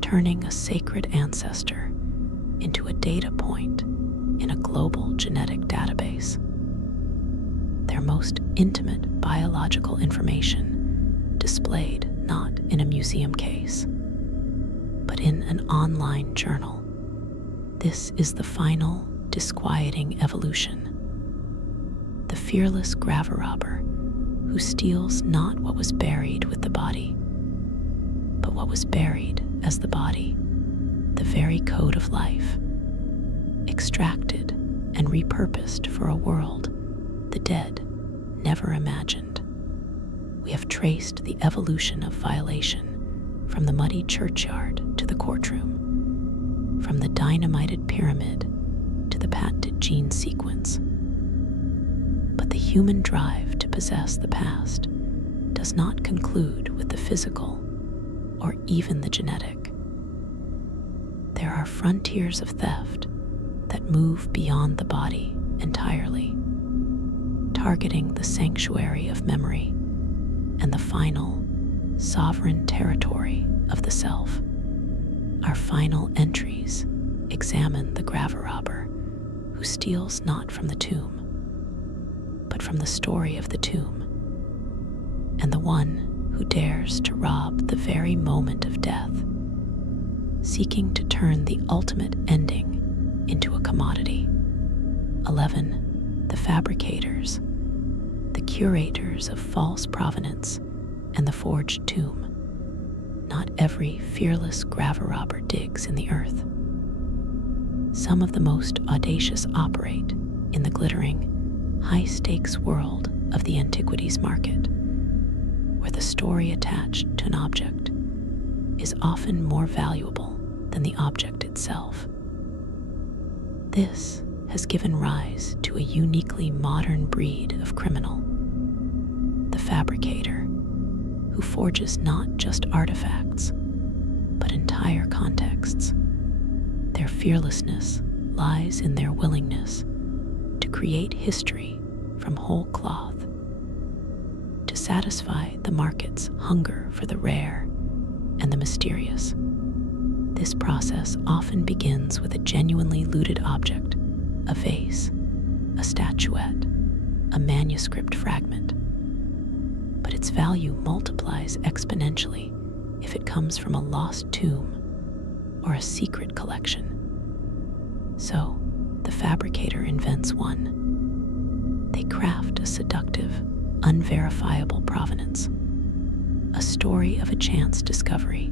turning a sacred ancestor into a data point in a global genetic database. Their most intimate biological information displayed not in a museum case, but in an online journal. This is the final, disquieting evolution. The fearless graverobber who steals not what was buried with the body, but what was buried as the body, the very code of life, extracted and repurposed for a world the dead never imagined. We have traced the evolution of violation from the muddy churchyard to the courtroom, from the dynamited pyramid to the patented gene sequence. But the human drive to possess the past does not conclude with the physical or even the genetic. There are frontiers of theft that move beyond the body entirely, targeting the sanctuary of memory and the final, sovereign territory of the self. Our final entries examine the Graverobber, who steals not from the tomb, but from the story of the tomb, and the one who dares to rob the very moment of death, seeking to turn the ultimate ending into a commodity. 11. The fabricators, the curators of false provenance and the forged tomb. Not every fearless Graverobber digs in the earth. Some of the most audacious operate in the glittering, high-stakes world of the antiquities market, where the story attached to an object is often more valuable than the object itself. This has given rise to a uniquely modern breed of criminal, the fabricator, who forges not just artifacts, but entire contexts. Their fearlessness lies in their willingness to create history from whole cloth, to satisfy the market's hunger for the rare and the mysterious. This process often begins with a genuinely looted object, a vase, a statuette, a manuscript fragment. But its value multiplies exponentially if it comes from a lost tomb or a secret collection. So, the fabricator invents one. They craft a seductive, unverifiable provenance, a story of a chance discovery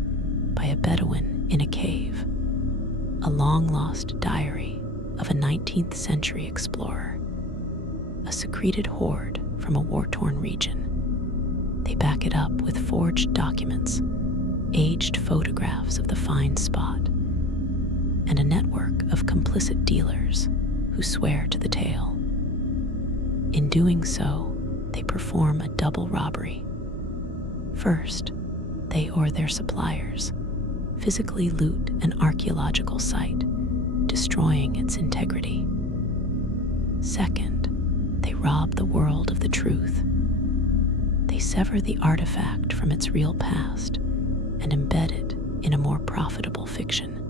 by a Bedouin in a cave, a long-lost diary of a 19th century explorer, a secreted hoard from a war-torn region. They back it up with forged documents, aged photographs of the find spot, and a network of complicit dealers who swear to the tale. In doing so, they perform a double robbery. First, they or their suppliers physically loot an archaeological site, destroying its integrity. Second, they rob the world of the truth. They sever the artifact from its real past and embed it in a more profitable fiction.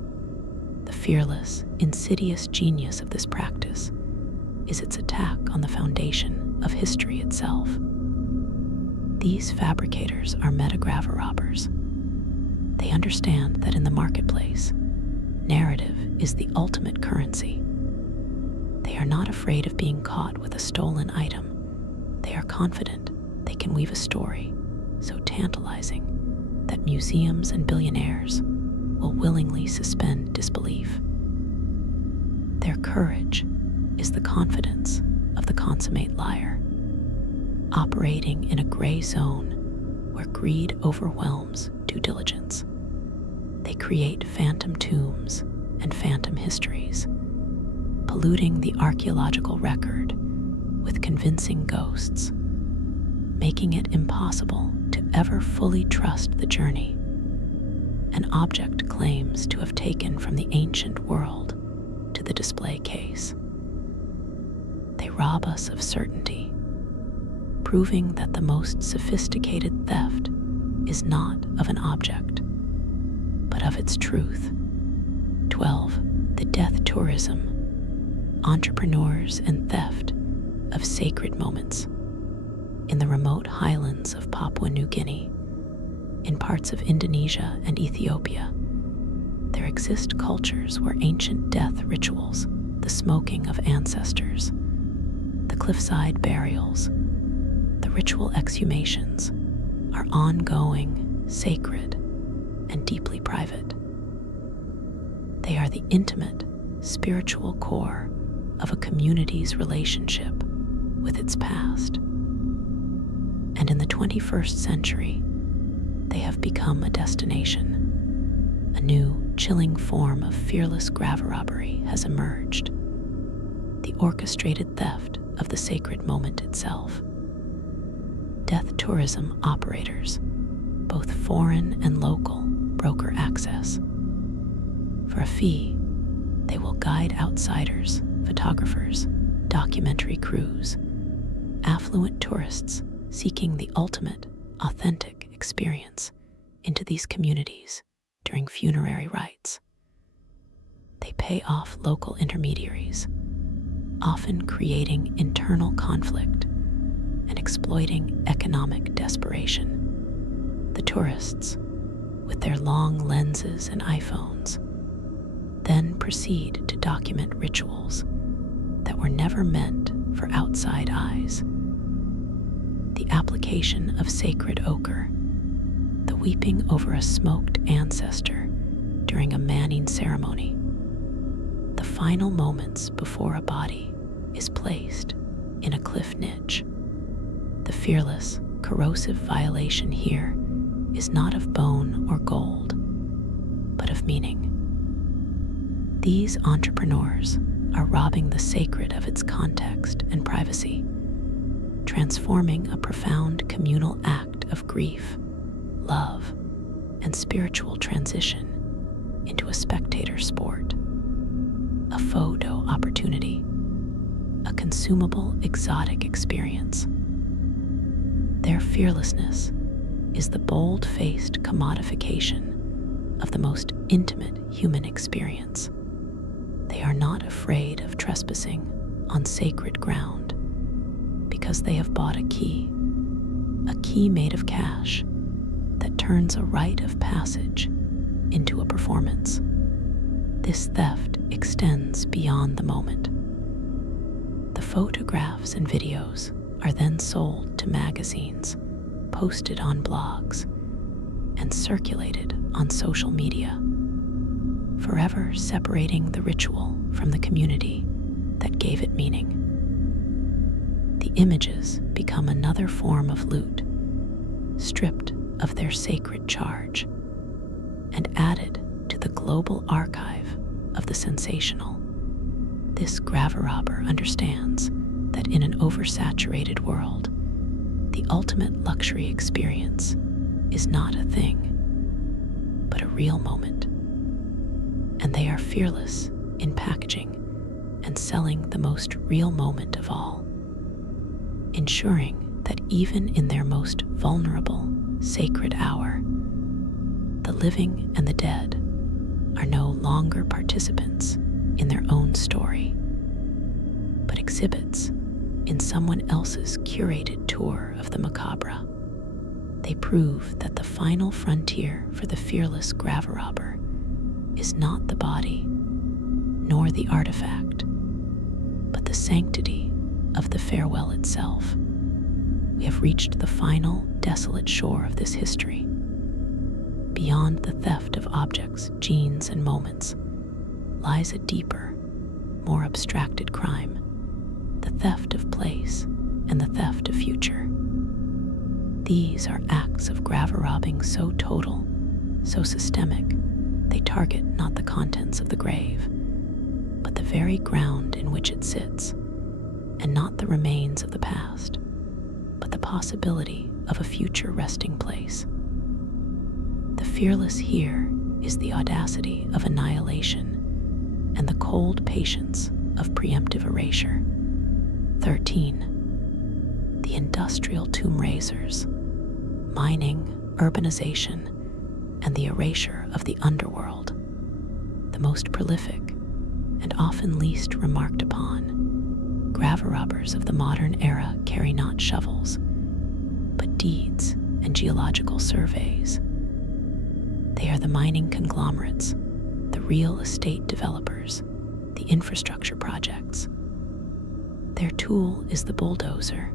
The fearless, insidious genius of this practice is its attack on the foundation of history itself. These fabricators are meta-Graverobbers. They understand that in the marketplace, narrative is the ultimate currency. They are not afraid of being caught with a stolen item. They are confident they can weave a story so tantalizing that museums and billionaires will willingly suspend disbelief. Their courage is the confidence of the consummate liar, operating in a gray zone where greed overwhelms due diligence. They create phantom tombs and phantom histories, polluting the archaeological record with convincing ghosts, making it impossible to ever fully trust the journey an object claims to have taken from the ancient world to the display case. They rob us of certainty, proving that the most sophisticated theft is not of an object, but of its truth. 12. The death tourism, entrepreneurs and theft of sacred moments. In the remote highlands of Papua New Guinea, in parts of Indonesia and Ethiopia, there exist cultures where ancient death rituals, the smoking of ancestors, the cliffside burials, the ritual exhumations, are ongoing, sacred, and deeply private. They are the intimate, spiritual core of a community's relationship with its past. And in the 21st century, they have become a destination. A new, chilling form of fearless graverobbery has emerged, the orchestrated theft of the sacred moment itself. Death tourism operators, both foreign and local, broker access. For a fee, they will guide outsiders, photographers, documentary crews, affluent tourists seeking the ultimate, authentic experience into these communities during funerary rites. They pay off local intermediaries, often creating internal conflict and exploiting economic desperation. The tourists, with their long lenses and iPhones, then proceed to document rituals that were never meant for outside eyes. The application of sacred ochre, the weeping over a smoked ancestor during a manning ceremony, the final moments before a body is placed in a cliff niche. The fearless, corrosive violation here is not of bone or gold, but of meaning. These entrepreneurs are robbing the sacred of its context and privacy, transforming a profound communal act of grief, love, and spiritual transition into a spectator sport, a photo opportunity, a consumable exotic experience. Their fearlessness is the bold-faced commodification of the most intimate human experience. They are not afraid of trespassing on sacred ground because they have bought a key made of cash that turns a rite of passage into a performance. This theft extends beyond the moment. The photographs and videos are then sold to magazines, posted on blogs, and circulated on social media, forever separating the ritual from the community that gave it meaning. The images become another form of loot, stripped of their sacred charge, and added to the global archive of the sensational. This graverobber understands that in an oversaturated world, the ultimate luxury experience is not a thing, but a real moment. And they are fearless in packaging and selling the most real moment of all, ensuring that even in their most vulnerable, sacred hour, the living and the dead are no longer participants in their own story, but exhibits in someone else's curated tour of the macabre. They prove that the final frontier for the fearless graverobber is not the body, nor the artifact, but the sanctity of the farewell itself. We have reached the final, desolate shore of this history. Beyond the theft of objects, genes, and moments lies a deeper, more abstracted crime, the theft of place and the theft of future. These are acts of graverobbing so total, so systemic, they target not the contents of the grave, but the very ground in which it sits, and not the remains of the past, but the possibility of a future resting place. The fearless here is the audacity of annihilation and the cold patience of preemptive erasure. 13. The industrial tomb raisers, mining, urbanization, and the erasure of the underworld, the most prolific and often least remarked upon. Graverobbers of the modern era carry not shovels, but deeds and geological surveys. They are the mining conglomerates, the real estate developers, the infrastructure projects. Their tool is the bulldozer,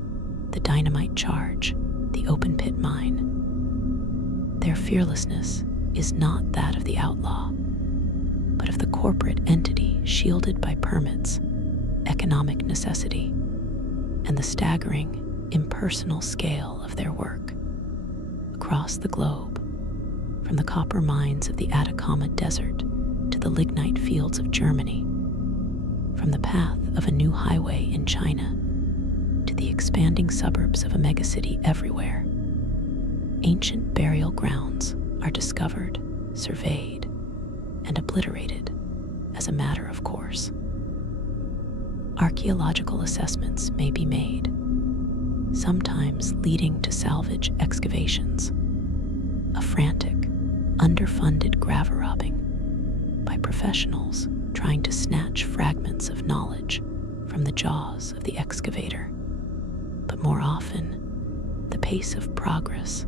the dynamite charge, the open pit mine. Their fearlessness is not that of the outlaw, but of the corporate entity shielded by permits, economic necessity, and the staggering, impersonal scale of their work. Across the globe, from the copper mines of the Atacama Desert to the lignite fields of Germany, from the path of a new highway in China to the expanding suburbs of a megacity everywhere, ancient burial grounds are discovered, surveyed, and obliterated as a matter of course. Archaeological assessments may be made, sometimes leading to salvage excavations, a frantic, underfunded graverobbing by professionals trying to snatch fragments of knowledge from the jaws of the excavator. But more often, the pace of progress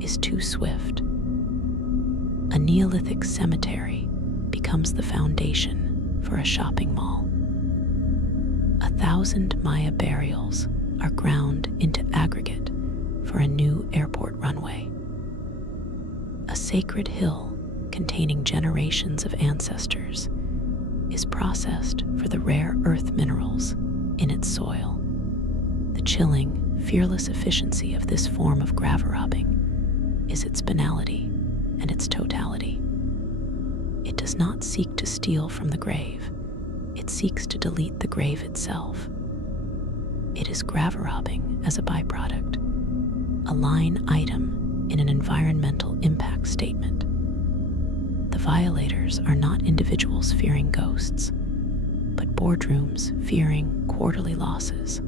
is too swift. A Neolithic cemetery becomes the foundation for a shopping mall. 1,000 Maya burials are ground into aggregate for a new airport runway. A sacred hill containing generations of ancestors is processed for the rare earth minerals in its soil. The chilling, fearless efficiency of this form of graverobbing is its banality and its totality. It does not seek to steal from the grave, it seeks to delete the grave itself. It is graverobbing as a byproduct, a line item in an environmental impact statement. The violators are not individuals fearing ghosts, but boardrooms fearing quarterly losses.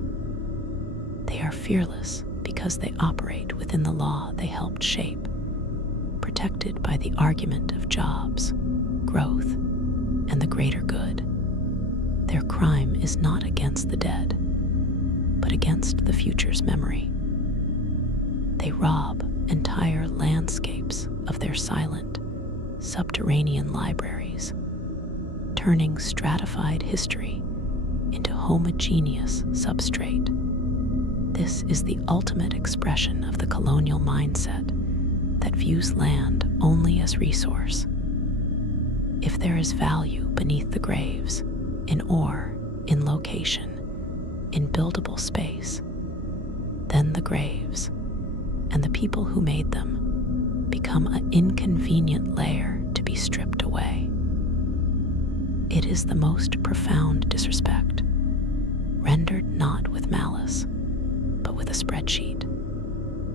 They are fearless because they operate within the law they helped shape, protected by the argument of jobs, growth, and the greater good. Their crime is not against the dead, but against the future's memory. They rob entire landscapes of their silent, subterranean libraries, turning stratified history into homogeneous substrate. This is the ultimate expression of the colonial mindset that views land only as resource. If there is value beneath the graves, in ore, in location, in buildable space, then the graves and the people who made them become an inconvenient layer to be stripped away. It is the most profound disrespect, rendered not with malice, but with a spreadsheet.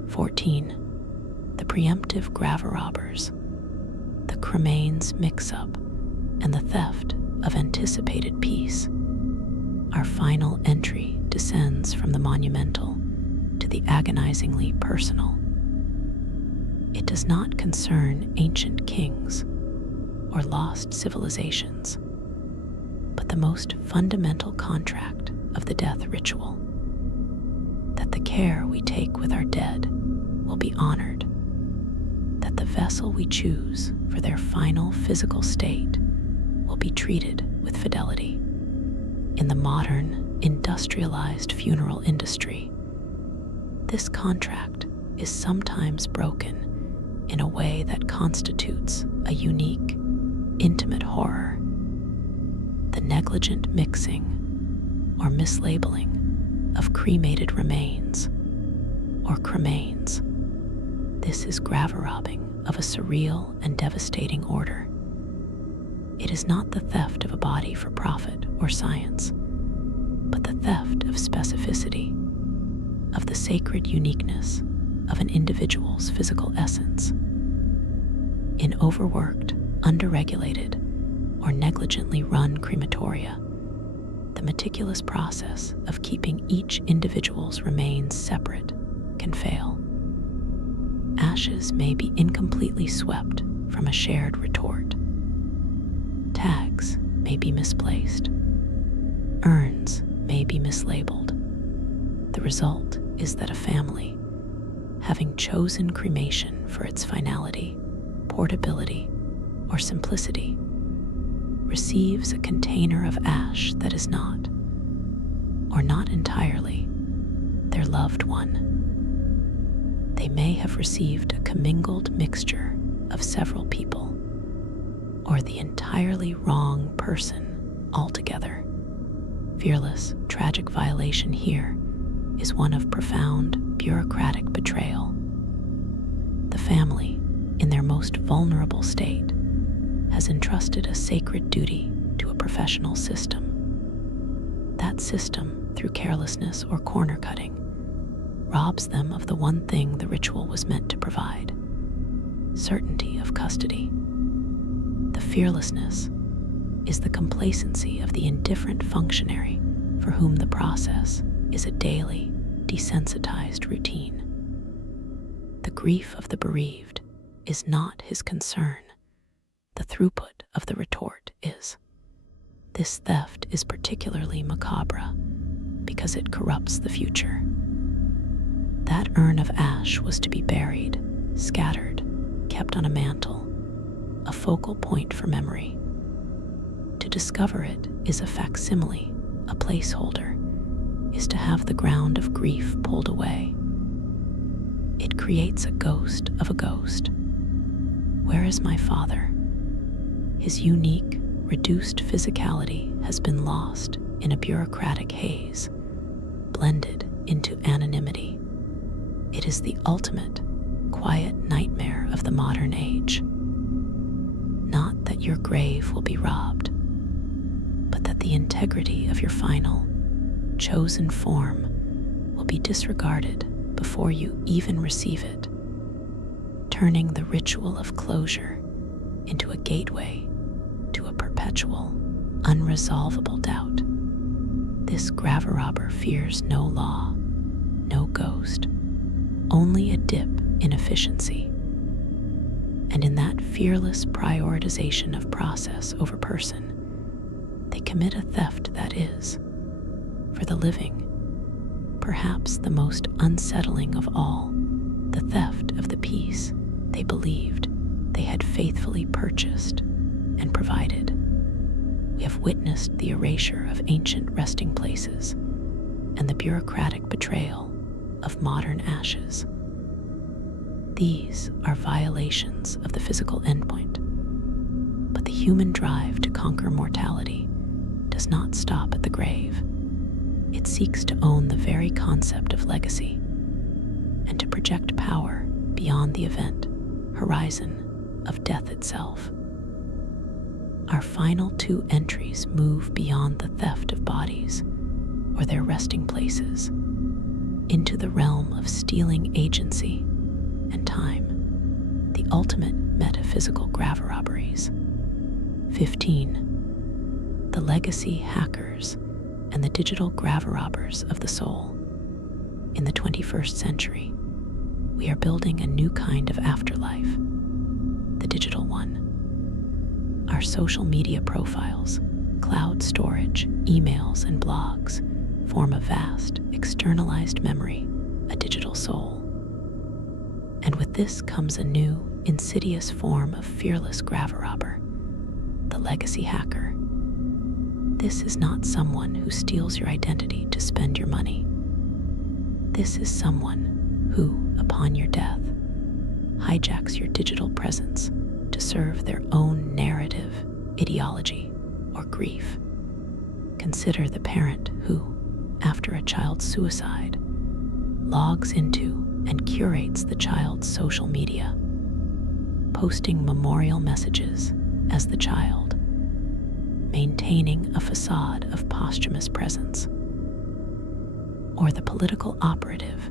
14. The preemptive graverobbers, the cremains mix-up, and the theft of anticipated peace. Our final entry descends from the monumental to the agonizingly personal. It does not concern ancient kings or lost civilizations, but the most fundamental contract of the death ritual, that the care we take with our dead will be honored, that the vessel we choose for their final physical state will be treated with fidelity. In the modern, industrialized funeral industry, this contract is sometimes broken in a way that constitutes a unique, intimate horror. The negligent mixing or mislabeling of cremated remains or cremains. This is graverobbing of a surreal and devastating order. It is not the theft of a body for profit or science, but the theft of specificity, of the sacred uniqueness of an individual's physical essence. In overworked, underregulated, or negligently run crematoria, the meticulous process of keeping each individual's remains separate can fail. Ashes may be incompletely swept from a shared retort. Tags may be misplaced. Urns may be mislabeled. The result is that a family, having chosen cremation for its finality, portability, or simplicity, receives a container of ash that is not, or not entirely, their loved one. They may have received a commingled mixture of several people, or the entirely wrong person altogether. Fearless, tragic violation here is one of profound, bureaucratic betrayal. The family, in their most vulnerable state, has entrusted a sacred duty to a professional system. That system, through carelessness or corner cutting, robs them of the one thing the ritual was meant to provide: certainty of custody. The fearlessness is the complacency of the indifferent functionary for whom the process is a daily, desensitized routine. The grief of the bereaved is not his concern. The throughput of the retort is. This theft is particularly macabre because it corrupts the future. That urn of ash was to be buried, scattered, kept on a mantle, a focal point for memory. To discover it is a facsimile, a placeholder, is to have the ground of grief pulled away. It creates a ghost of a ghost. Where is my father? His unique, reduced physicality has been lost in a bureaucratic haze, blended into anonymity. It is the ultimate, quiet nightmare of the modern age. Not that your grave will be robbed, but that the integrity of your final, chosen form will be disregarded before you even receive it, turning the ritual of closure into a gateway to a perpetual, unresolvable doubt. This graverobber fears no law, no ghost, only a dip in efficiency. And in that fearless prioritization of process over person, they commit a theft that is, for the living, perhaps the most unsettling of all, the theft of the peace they believed they had faithfully purchased and provided. We have witnessed the erasure of ancient resting places and the bureaucratic betrayal of modern ashes. These are violations of the physical endpoint, but the human drive to conquer mortality does not stop at the grave. It seeks to own the very concept of legacy and to project power beyond the event horizon of death itself. Our final two entries move beyond the theft of bodies or their resting places into the realm of stealing agency and time, the ultimate metaphysical graverobberies. 15. The legacy hackers and the digital graverobbers of the soul. In the 21st century, we are building a new kind of afterlife, the digital one. Our social media profiles, cloud storage, emails, and blogs form a vast, externalized memory, a digital soul. And with this comes a new, insidious form of fearless graverobber, the legacy hacker. This is not someone who steals your identity to spend your money. This is someone who, upon your death, hijacks your digital presence to serve their own narrative, ideology, or grief. Consider the parent who, after a child's suicide, logs into and curates the child's social media, posting memorial messages as the child, maintaining a facade of posthumous presence. Or the political operative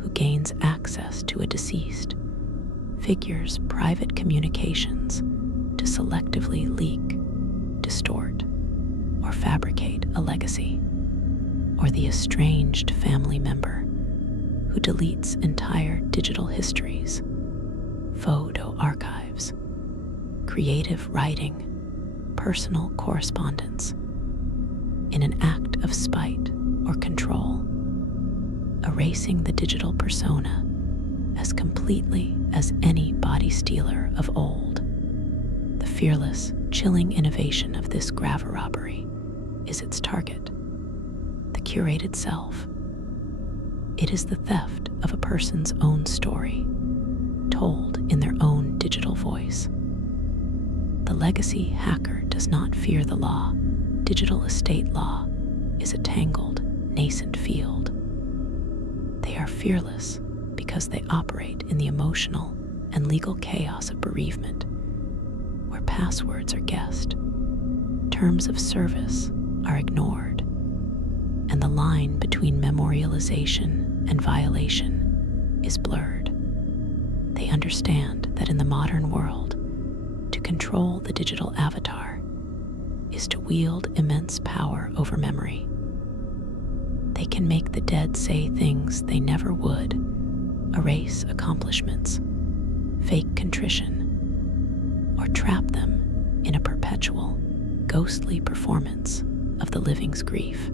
who gains access to a deceased figure's private communications to selectively leak, distort, or fabricate a legacy. Or the estranged family member who deletes entire digital histories, photo archives, creative writing, personal correspondence, in an act of spite or control, erasing the digital persona as completely as any body stealer of old. The fearless, chilling innovation of this graverobbery is its target, the curated self. It is the theft of a person's own story, told in their own digital voice. The legacy hacker does not fear the law. Digital estate law is a tangled, nascent field. They are fearless because they operate in the emotional and legal chaos of bereavement, where passwords are guessed, terms of service are ignored, and the line between memorialization and violation is blurred. They understand that in the modern world, to control the digital avatar is to wield immense power over memory. They can make the dead say things they never would, erase accomplishments, fake contrition, or trap them in a perpetual, ghostly performance of the living's grief.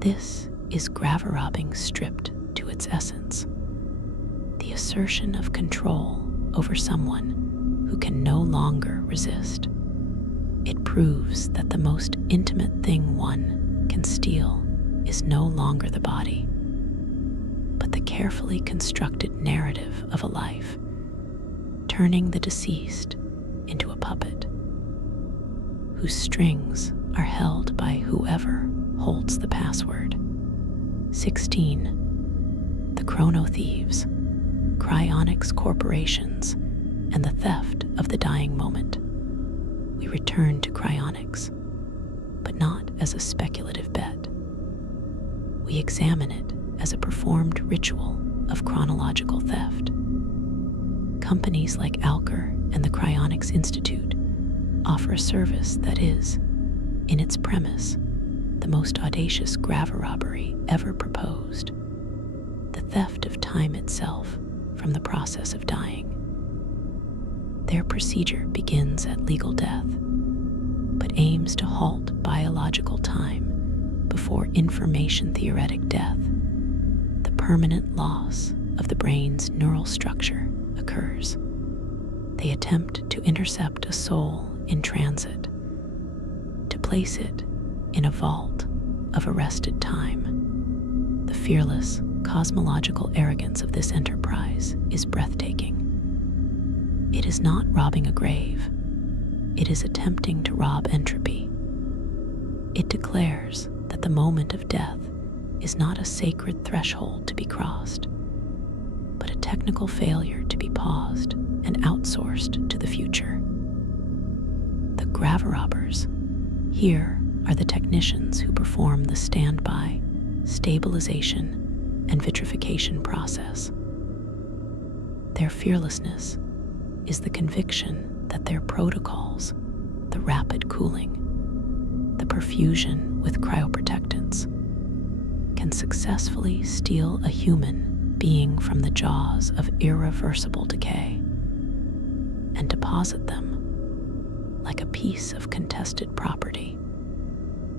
This is graverobbing stripped to its essence, the assertion of control over someone who can no longer resist. It proves that the most intimate thing one can steal is no longer the body, but the carefully constructed narrative of a life, turning the deceased into a puppet, whose strings are held by whoever holds the password. 16. The chrono thieves, cryonics corporations, and the theft of the dying moment. We return to cryonics, but not as a speculative bet. We examine it as a performed ritual of chronological theft. Companies like Alker and the Cryonics Institute offer a service that is, in its premise, the most audacious graverobbery ever proposed: the theft of time itself from the process of dying. Their procedure begins at legal death, but aims to halt biological time before information-theoretic death. The permanent loss of the brain's neural structure occurs. They attempt to intercept a soul in transit, to place it in a vault of arrested time. The fearless, cosmological arrogance of this enterprise is breathtaking. It is not robbing a grave. It is attempting to rob entropy. It declares that the moment of death is not a sacred threshold to be crossed, but a technical failure to be paused and outsourced to the future. The Graverobbers here are the technicians who perform the standby, stabilization, and vitrification process. Their fearlessness is the conviction that their protocols, the rapid cooling, the perfusion with cryoprotectants, can successfully steal a human being from the jaws of irreversible decay and deposit them, like a piece of contested property,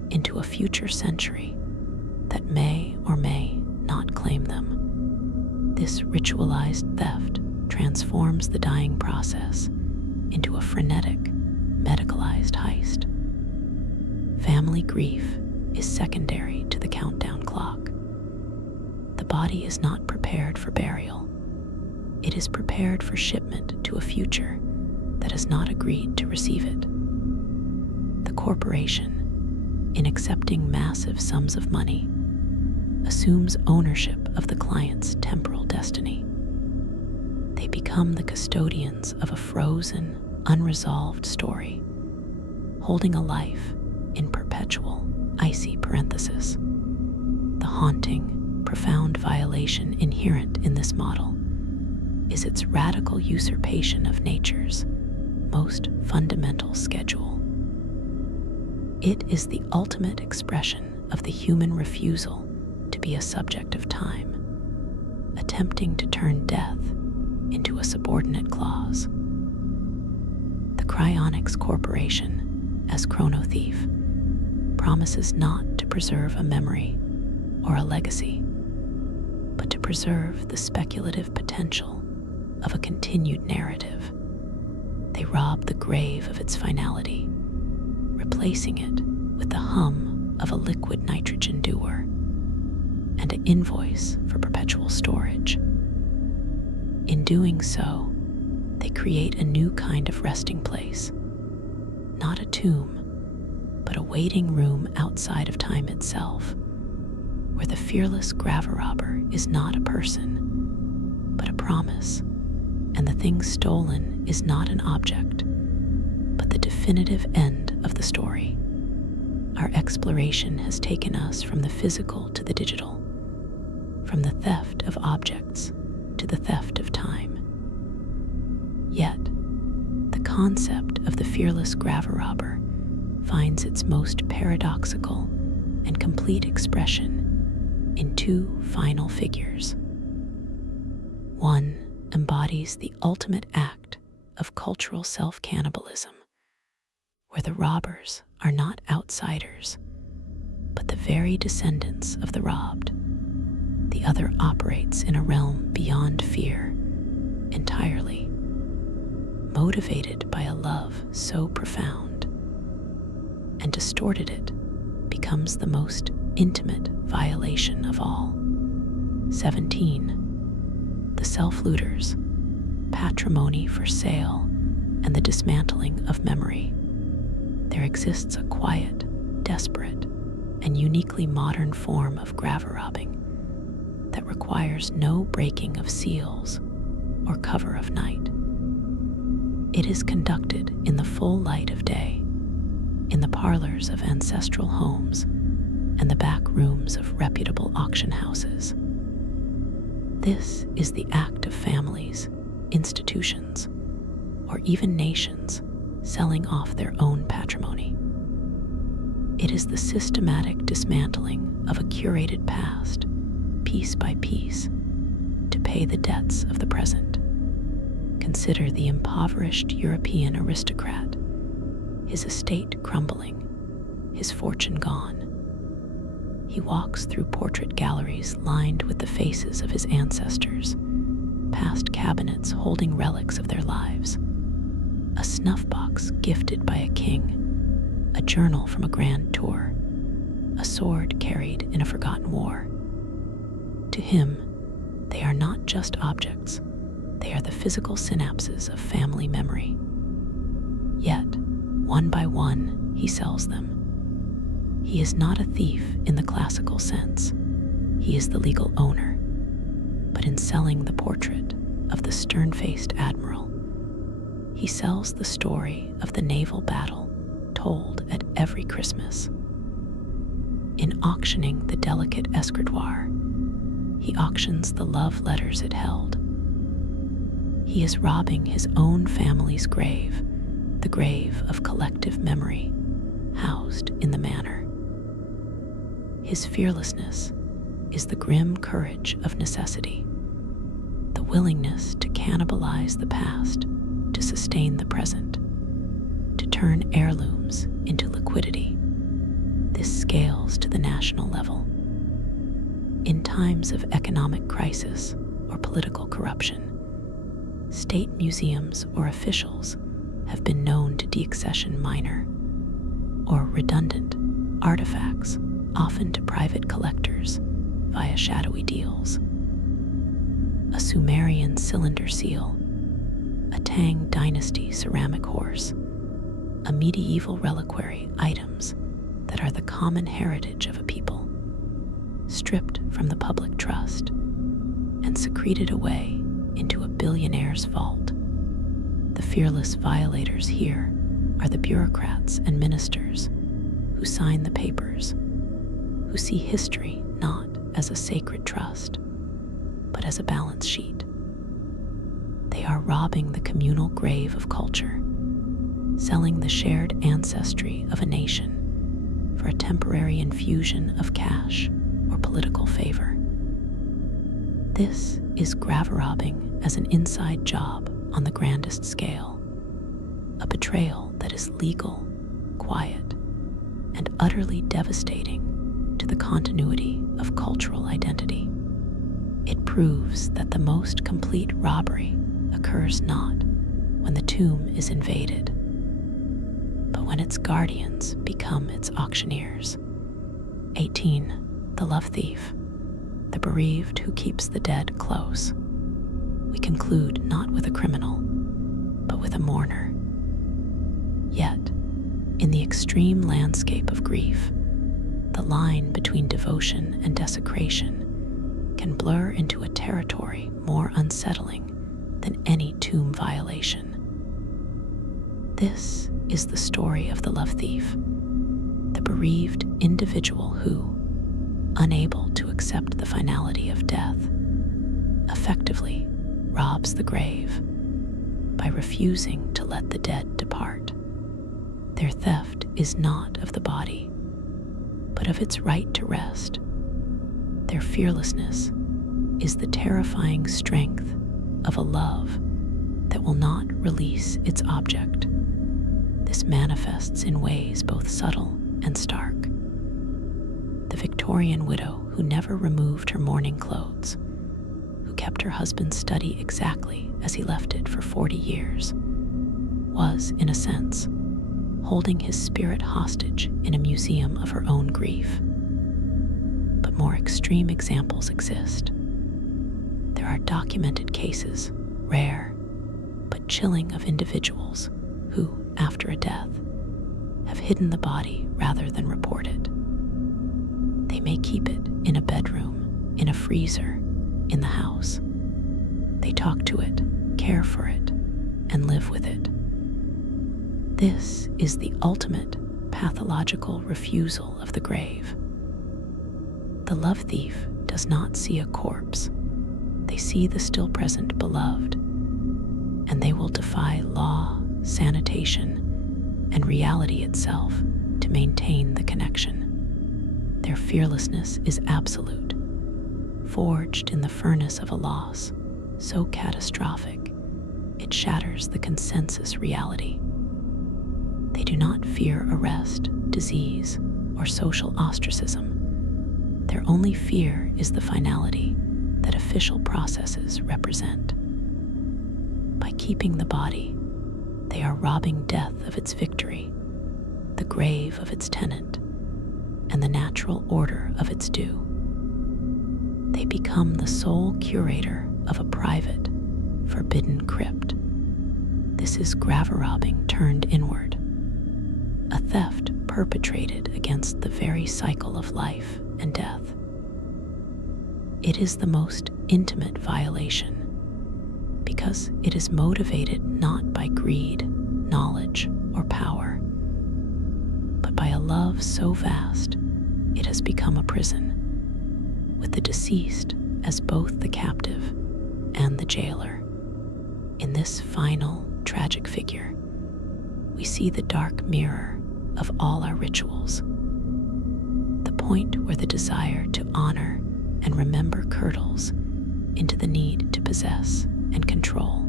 into a future century that may or may not claim them. This ritualized theft transforms the dying process into a frenetic, medicalized heist. Family grief is secondary to the countdown clock. The body is not prepared for burial. It is prepared for shipment to a future that has not agreed to receive it. The corporation, in accepting massive sums of money, assumes ownership of the client's temporal destiny. They become the custodians of a frozen, unresolved story, holding a life in perpetual, icy parenthesis. The haunting, profound violation inherent in this model is its radical usurpation of nature's most fundamental schedule. It is the ultimate expression of the human refusal to be a subject of time, attempting to turn death into a subordinate clause. The Cryonics Corporation, as chrono thief, promises not to preserve a memory or a legacy, but to preserve the speculative potential of a continued narrative. They rob the grave of its finality, replacing it with the hum of a liquid nitrogen dewar and an invoice for perpetual storage. In doing so, they create a new kind of resting place, not a tomb, but a waiting room outside of time itself, where the fearless graverobber is not a person, but a promise, and the thing stolen is not an object, but the definitive end of the story. Our exploration has taken us from the physical to the digital, from the theft of objects to the theft of time. Yet, the concept of the fearless graverobber finds its most paradoxical and complete expression in two final figures. One embodies the ultimate act of cultural self-cannibalism, where the robbers are not outsiders, but the very descendants of the robbed. The other operates in a realm beyond fear entirely, motivated by a love so profound, and distorted it becomes the most intimate violation of all. 17. The self-looters, patrimony for sale, and the dismantling of memory. There exists a quiet, desperate, and uniquely modern form of graverobbing that requires no breaking of seals or cover of night. It is conducted in the full light of day, in the parlors of ancestral homes and the back rooms of reputable auction houses. This is the act of families, institutions, or even nations selling off their own patrimony. It is the systematic dismantling of a curated past, piece by piece, to pay the debts of the present. Consider the impoverished European aristocrat, his estate crumbling, his fortune gone. He walks through portrait galleries lined with the faces of his ancestors, past cabinets holding relics of their lives, a snuff box gifted by a king, a journal from a grand tour, a sword carried in a forgotten war. To him, they are not just objects, they are the physical synapses of family memory. Yet, one by one, he sells them. He is not a thief in the classical sense. He is the legal owner. But in selling the portrait of the stern-faced admiral, he sells the story of the naval battle told at every Christmas. In auctioning the delicate escritoire, he auctions the love letters it held. He is robbing his own family's grave, the grave of collective memory, housed in the manor. His fearlessness is the grim courage of necessity, the willingness to cannibalize the past to sustain the present, to turn heirlooms into liquidity. This scales to the national level. In times of economic crisis or political corruption, state museums or officials have been known to deaccession minor or redundant artifacts, often to private collectors via shadowy deals. A Sumerian cylinder seal, a Tang dynasty ceramic horse, a medieval reliquary, items that are the common heritage of a people, stripped from the public trust and secreted away into a billionaire's vault. The fearless violators here are the bureaucrats and ministers who sign the papers, who see history not as a sacred trust, but as a balance sheet. They are robbing the communal grave of culture, selling the shared ancestry of a nation for a temporary infusion of cash or political favor. This is graverobbing as an inside job on the grandest scale, a betrayal that is legal, quiet, and utterly devastating to the continuity of cultural identity. It proves that the most complete robbery occurs not when the tomb is invaded, but when its guardians become its auctioneers. 18. The love thief, the bereaved who keeps the dead close. We conclude not with a criminal, but with a mourner. Yet, in the extreme landscape of grief, the line between devotion and desecration can blur into a territory more unsettling than any tomb violation. This is the story of the love thief, the bereaved individual who, unable to accept the finality of death, effectively robs the grave by refusing to let the dead depart. Their theft is not of the body, but of its right to rest. Their fearlessness is the terrifying strength of a love that will not release its object. This manifests in ways both subtle and stark. The Victorian widow who never removed her mourning clothes, who kept her husband's study exactly as he left it for 40 years, was, in a sense, holding his spirit hostage in a museum of her own grief. But more extreme examples exist. There are documented cases, rare but chilling, of individuals who, after a death, have hidden the body rather than report it. They may keep it in a bedroom, in a freezer, in the house. They talk to it, care for it, and live with it. This is the ultimate pathological refusal of the grave. The love thief does not see a corpse. They see the still present beloved, and they will defy law, sanitation, and reality itself to maintain the connection. Their fearlessness is absolute, forged in the furnace of a loss so catastrophic it shatters the consensus reality. They do not fear arrest, disease, or social ostracism. Their only fear is the finality that official processes represent. By keeping the body, they are robbing death of its victory, the grave of its tenant, and the natural order of its due. They become the sole curator of a private, forbidden crypt. This is graverobbing turned inward, a theft perpetrated against the very cycle of life and death. It is the most intimate violation because it is motivated not by greed, knowledge, or power, but by a love so vast it has become a prison, with the deceased as both the captive and the jailer. In this final, tragic figure, we see the dark mirror of all our rituals, the point where the desire to honor and remember curdles into the need to possess and control,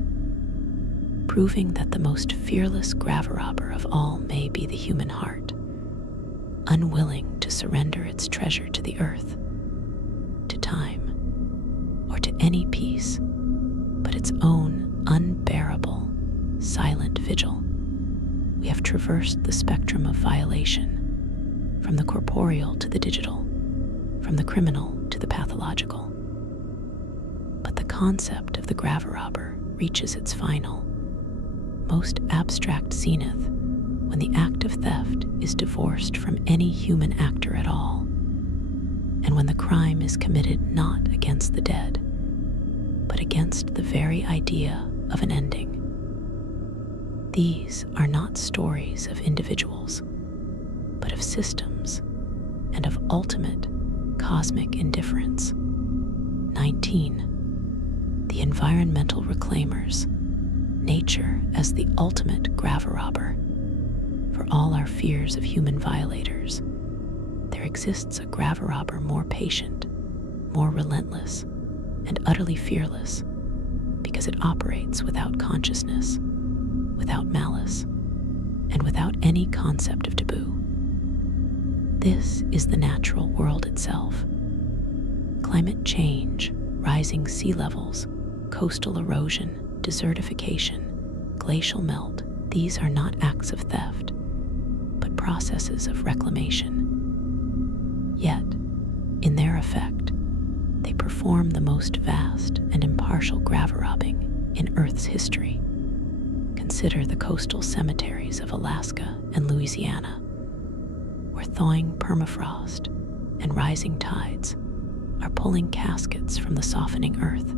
proving that the most fearless graverobber of all may be the human heart, unwilling to surrender its treasure to the earth, to time, or to any peace but its own unbearable, silent vigil. We have traversed the spectrum of violation, from the corporeal to the digital, from the criminal to the pathological. But the concept of the graverobber reaches its final, most abstract zenith when the act of theft is divorced from any human actor at all, and when the crime is committed not against the dead, but against the very idea of an ending. These are not stories of individuals, but of systems and of ultimate cosmic indifference. 19. The environmental reclaimers, nature as the ultimate graverobber. For all our fears of human violators, there exists a graverobber more patient, more relentless, and utterly fearless, because it operates without consciousness, without malice, and without any concept of taboo. This is the natural world itself. Climate change, rising sea levels, coastal erosion, desertification, glacial melt, these are not acts of theft, but processes of reclamation. Yet, in their effect, they perform the most vast and impartial graverobbing in Earth's history. Consider the coastal cemeteries of Alaska and Louisiana, where thawing permafrost and rising tides are pulling caskets from the softening earth,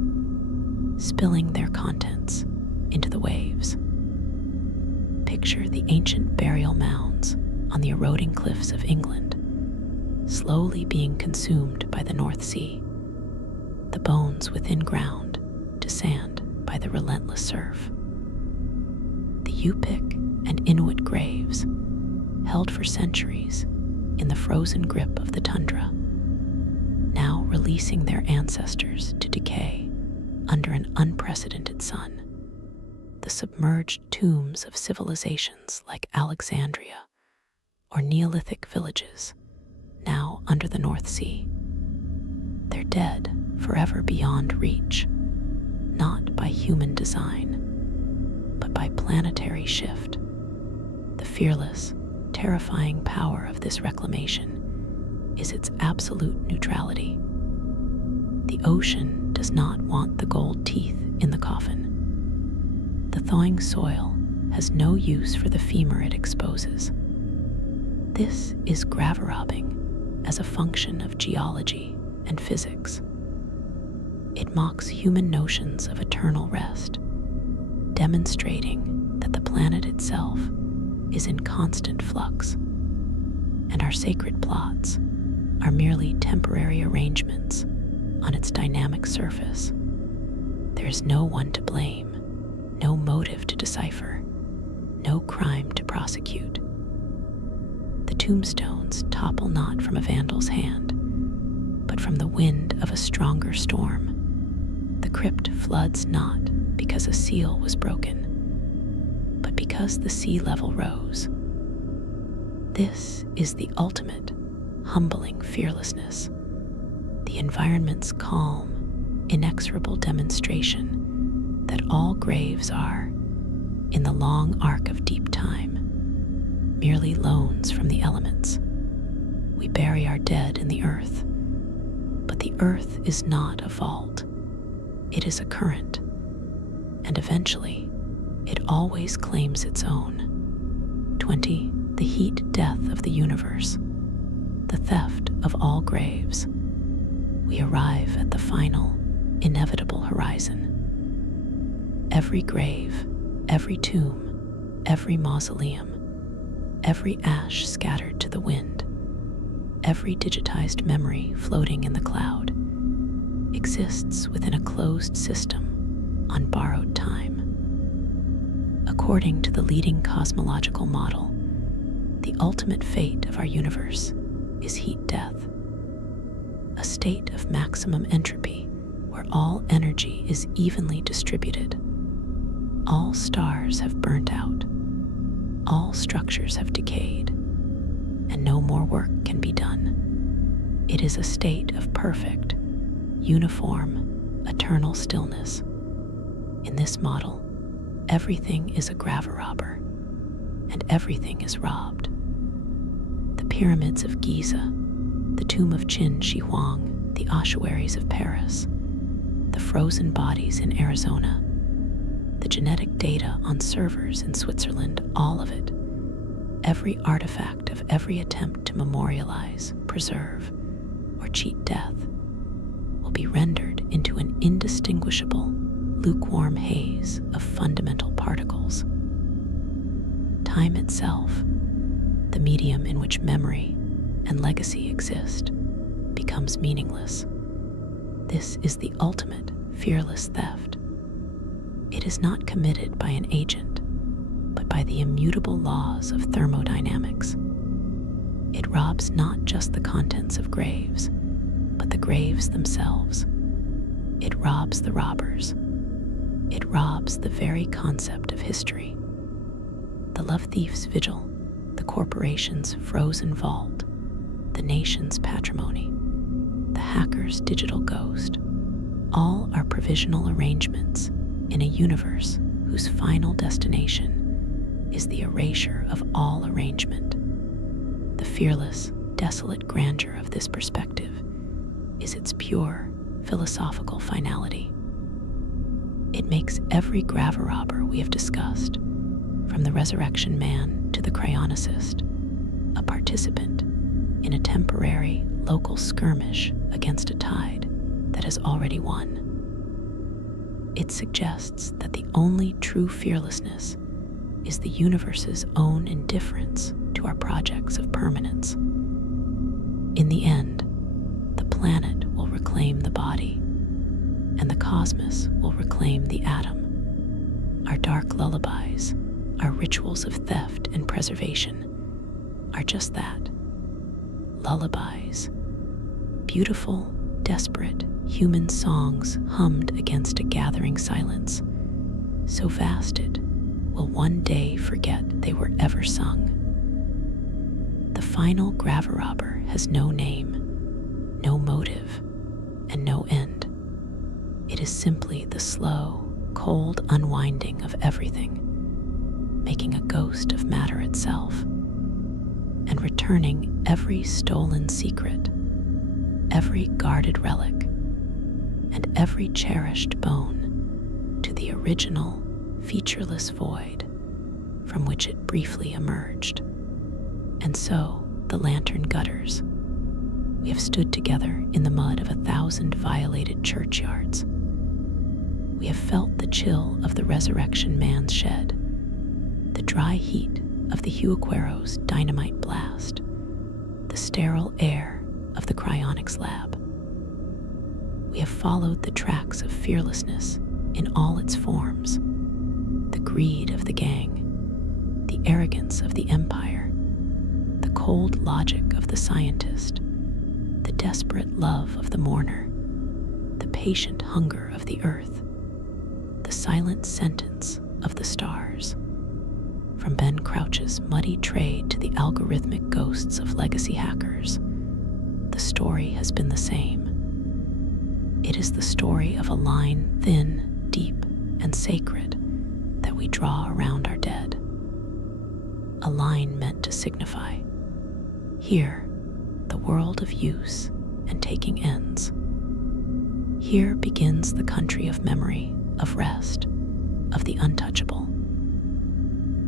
spilling their contents into the waves. Picture the ancient burial mounds on the eroding cliffs of England, slowly being consumed by the North Sea, the bones within ground to sand by the relentless surf. The Yupik and Inuit graves, held for centuries in the frozen grip of the tundra, now releasing their ancestors to decay under an unprecedented sun. The submerged tombs of civilizations like Alexandria or Neolithic villages, now under the North Sea. They're dead, forever beyond reach, not by human design, but by planetary shift. The fearless, terrifying power of this reclamation is its absolute neutrality. The ocean does not want the gold teeth in the coffin. The thawing soil has no use for the femur it exposes. This is graverobbing as a function of geology and physics. It mocks human notions of eternal rest, demonstrating that the planet itself is in constant flux, and our sacred plots are merely temporary arrangements on its dynamic surface. There is no one to blame, no motive to decipher, no crime to prosecute. The tombstones topple not from a vandal's hand, but from the wind of a stronger storm. The crypt floods not because a seal was broken, but because the sea level rose. This is the ultimate, humbling fearlessness, the environment's calm, inexorable demonstration that all graves are, in the long arc of deep time, merely loans from the elements. We bury our dead in the earth, but the earth is not a vault. It is a current, and eventually, it always claims its own. 20. The heat death of the universe, the theft of all graves. We arrive at the final, inevitable horizon. Every grave, every tomb, every mausoleum, every ash scattered to the wind, every digitized memory floating in the cloud, exists within a closed system on borrowed time. According to the leading cosmological model, the ultimate fate of our universe is heat death, a state of maximum entropy where all energy is evenly distributed. All stars have burnt out, all structures have decayed, and no more work can be done. It is a state of perfect, uniform, eternal stillness. In this model, everything is a graverobber, and everything is robbed. The pyramids of Giza, the tomb of Qin Shi Huang, the ossuaries of Paris, the frozen bodies in Arizona, the genetic data on servers in Switzerland, all of it, every artifact of every attempt to memorialize, preserve, or cheat death, will be rendered into an indistinguishable, lukewarm haze of fundamental particles. Time itself, the medium in which memory and legacy exist, becomes meaningless. This is the ultimate fearless theft. It is not committed by an agent, but by the immutable laws of thermodynamics. It robs not just the contents of graves, but the graves themselves. It robs the robbers. It robs the very concept of history. The love thief's vigil, the corporation's frozen vault, the nation's patrimony, the hacker's digital ghost, all are provisional arrangements in a universe whose final destination is the erasure of all arrangement. The fearless, desolate grandeur of this perspective is its pure, philosophical finality. It makes every graverobber we have discussed, from the resurrection man to the cryonicist, a participant in a temporary, local skirmish against a tide that has already won. It suggests that the only true fearlessness is the universe's own indifference to our projects of permanence. In the end, the planet will reclaim the body, and the cosmos will reclaim the atom. Our dark lullabies, our rituals of theft and preservation, are just that, lullabies, beautiful, desperate, human songs hummed against a gathering silence, so vast it will one day forget they were ever sung. The final Graverobber has no name, no motive, and no end. It is simply the slow, cold unwinding of everything, making a ghost of matter itself, and returning every stolen secret, every guarded relic, and every cherished bone to the original, featureless void from which it briefly emerged. And so, the lantern gutters. We have stood together in the mud of 1,000 violated churchyards. We have felt the chill of the resurrection man's shed, the dry heat of the Huaquero's dynamite blast, the sterile air of the cryonics lab. We have followed the tracks of fearlessness in all its forms, the greed of the gang, the arrogance of the empire, the cold logic of the scientist, the desperate love of the mourner, the patient hunger of the earth, the silent sentence of the stars. From Ben Crouch's muddy trade to the algorithmic ghosts of legacy hackers, the story has been the same. It is the story of a line thin, deep, and sacred that we draw around our dead. A line meant to signify, here, the world of use and taking ends. Here begins the country of memory, of rest, of the untouchable.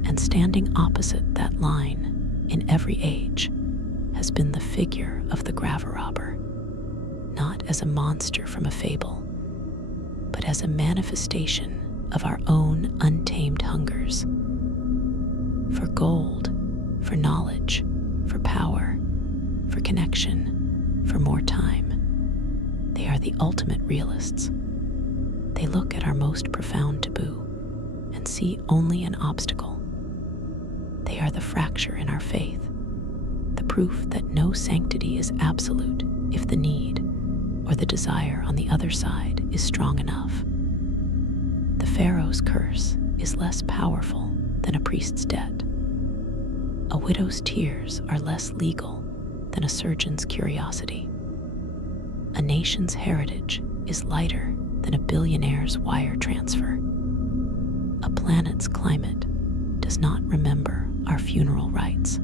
And standing opposite that line in every age has been the figure of the Graverobber, not as a monster from a fable, but as a manifestation of our own untamed hungers. For gold, for knowledge, for power, for connection, for more time. They are the ultimate realists. They look at our most profound taboo and see only an obstacle. They are the fracture in our faith, the proof that no sanctity is absolute if the need or the desire on the other side is strong enough. The Pharaoh's curse is less powerful than a priest's debt. A widow's tears are less legal than a surgeon's curiosity. A nation's heritage is lighter than a billionaire's wire transfer. A planet's climate does not remember our funeral rites.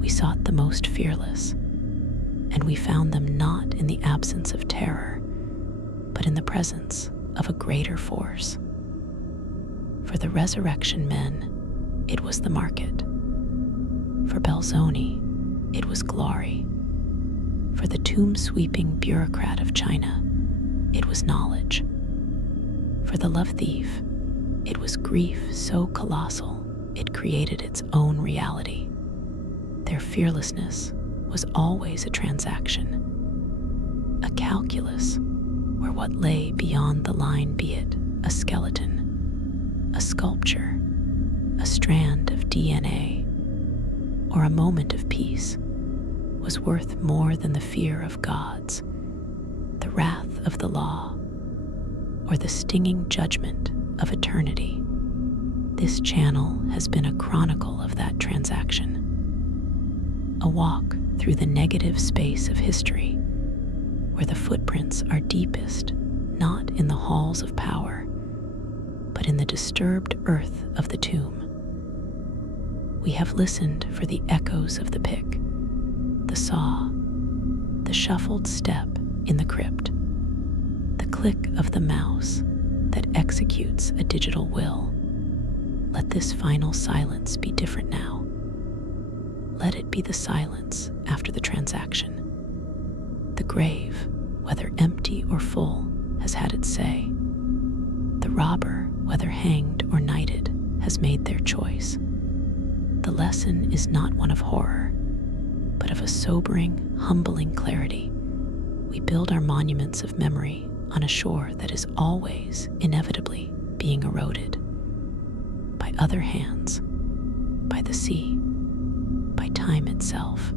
We sought the most fearless, and we found them not in the absence of terror, but in the presence of a greater force. For the resurrection men, it was the market. For Belzoni, it was glory. For the tomb-sweeping bureaucrat of China, it was knowledge. For the love thief, it was grief so colossal it created its own reality. Their fearlessness was always a transaction, a calculus where what lay beyond the line, be it a skeleton, a sculpture, a strand of DNA, or a moment of peace, was worth more than the fear of gods, the wrath of the law, or the stinging judgment of eternity. This channel has been a chronicle of that transaction, a walk through the negative space of history, where the footprints are deepest, not in the halls of power, but in the disturbed earth of the tomb. We have listened for the echoes of the pick, the saw, the shuffled step in the crypt, the click of the mouse that executes a digital will. Let this final silence be different now. Let it be the silence after the transaction. The grave, whether empty or full, has had its say. The robber, whether hanged or knighted, has made their choice. The lesson is not one of horror, but of a sobering, humbling clarity. We build our monuments of memory on a shore that is always, inevitably, being eroded. By other hands, by the sea, by time itself,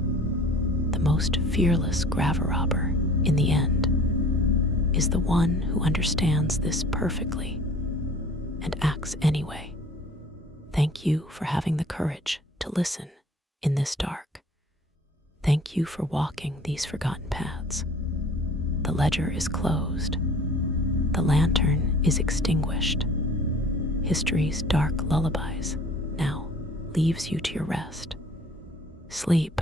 the most fearless Graverobber, in the end, is the one who understands this perfectly and acts anyway. Thank you for having the courage to listen in this dark. Thank you for walking these forgotten paths. The ledger is closed. The lantern is extinguished. History's dark lullabies now leaves you to your rest. Sleep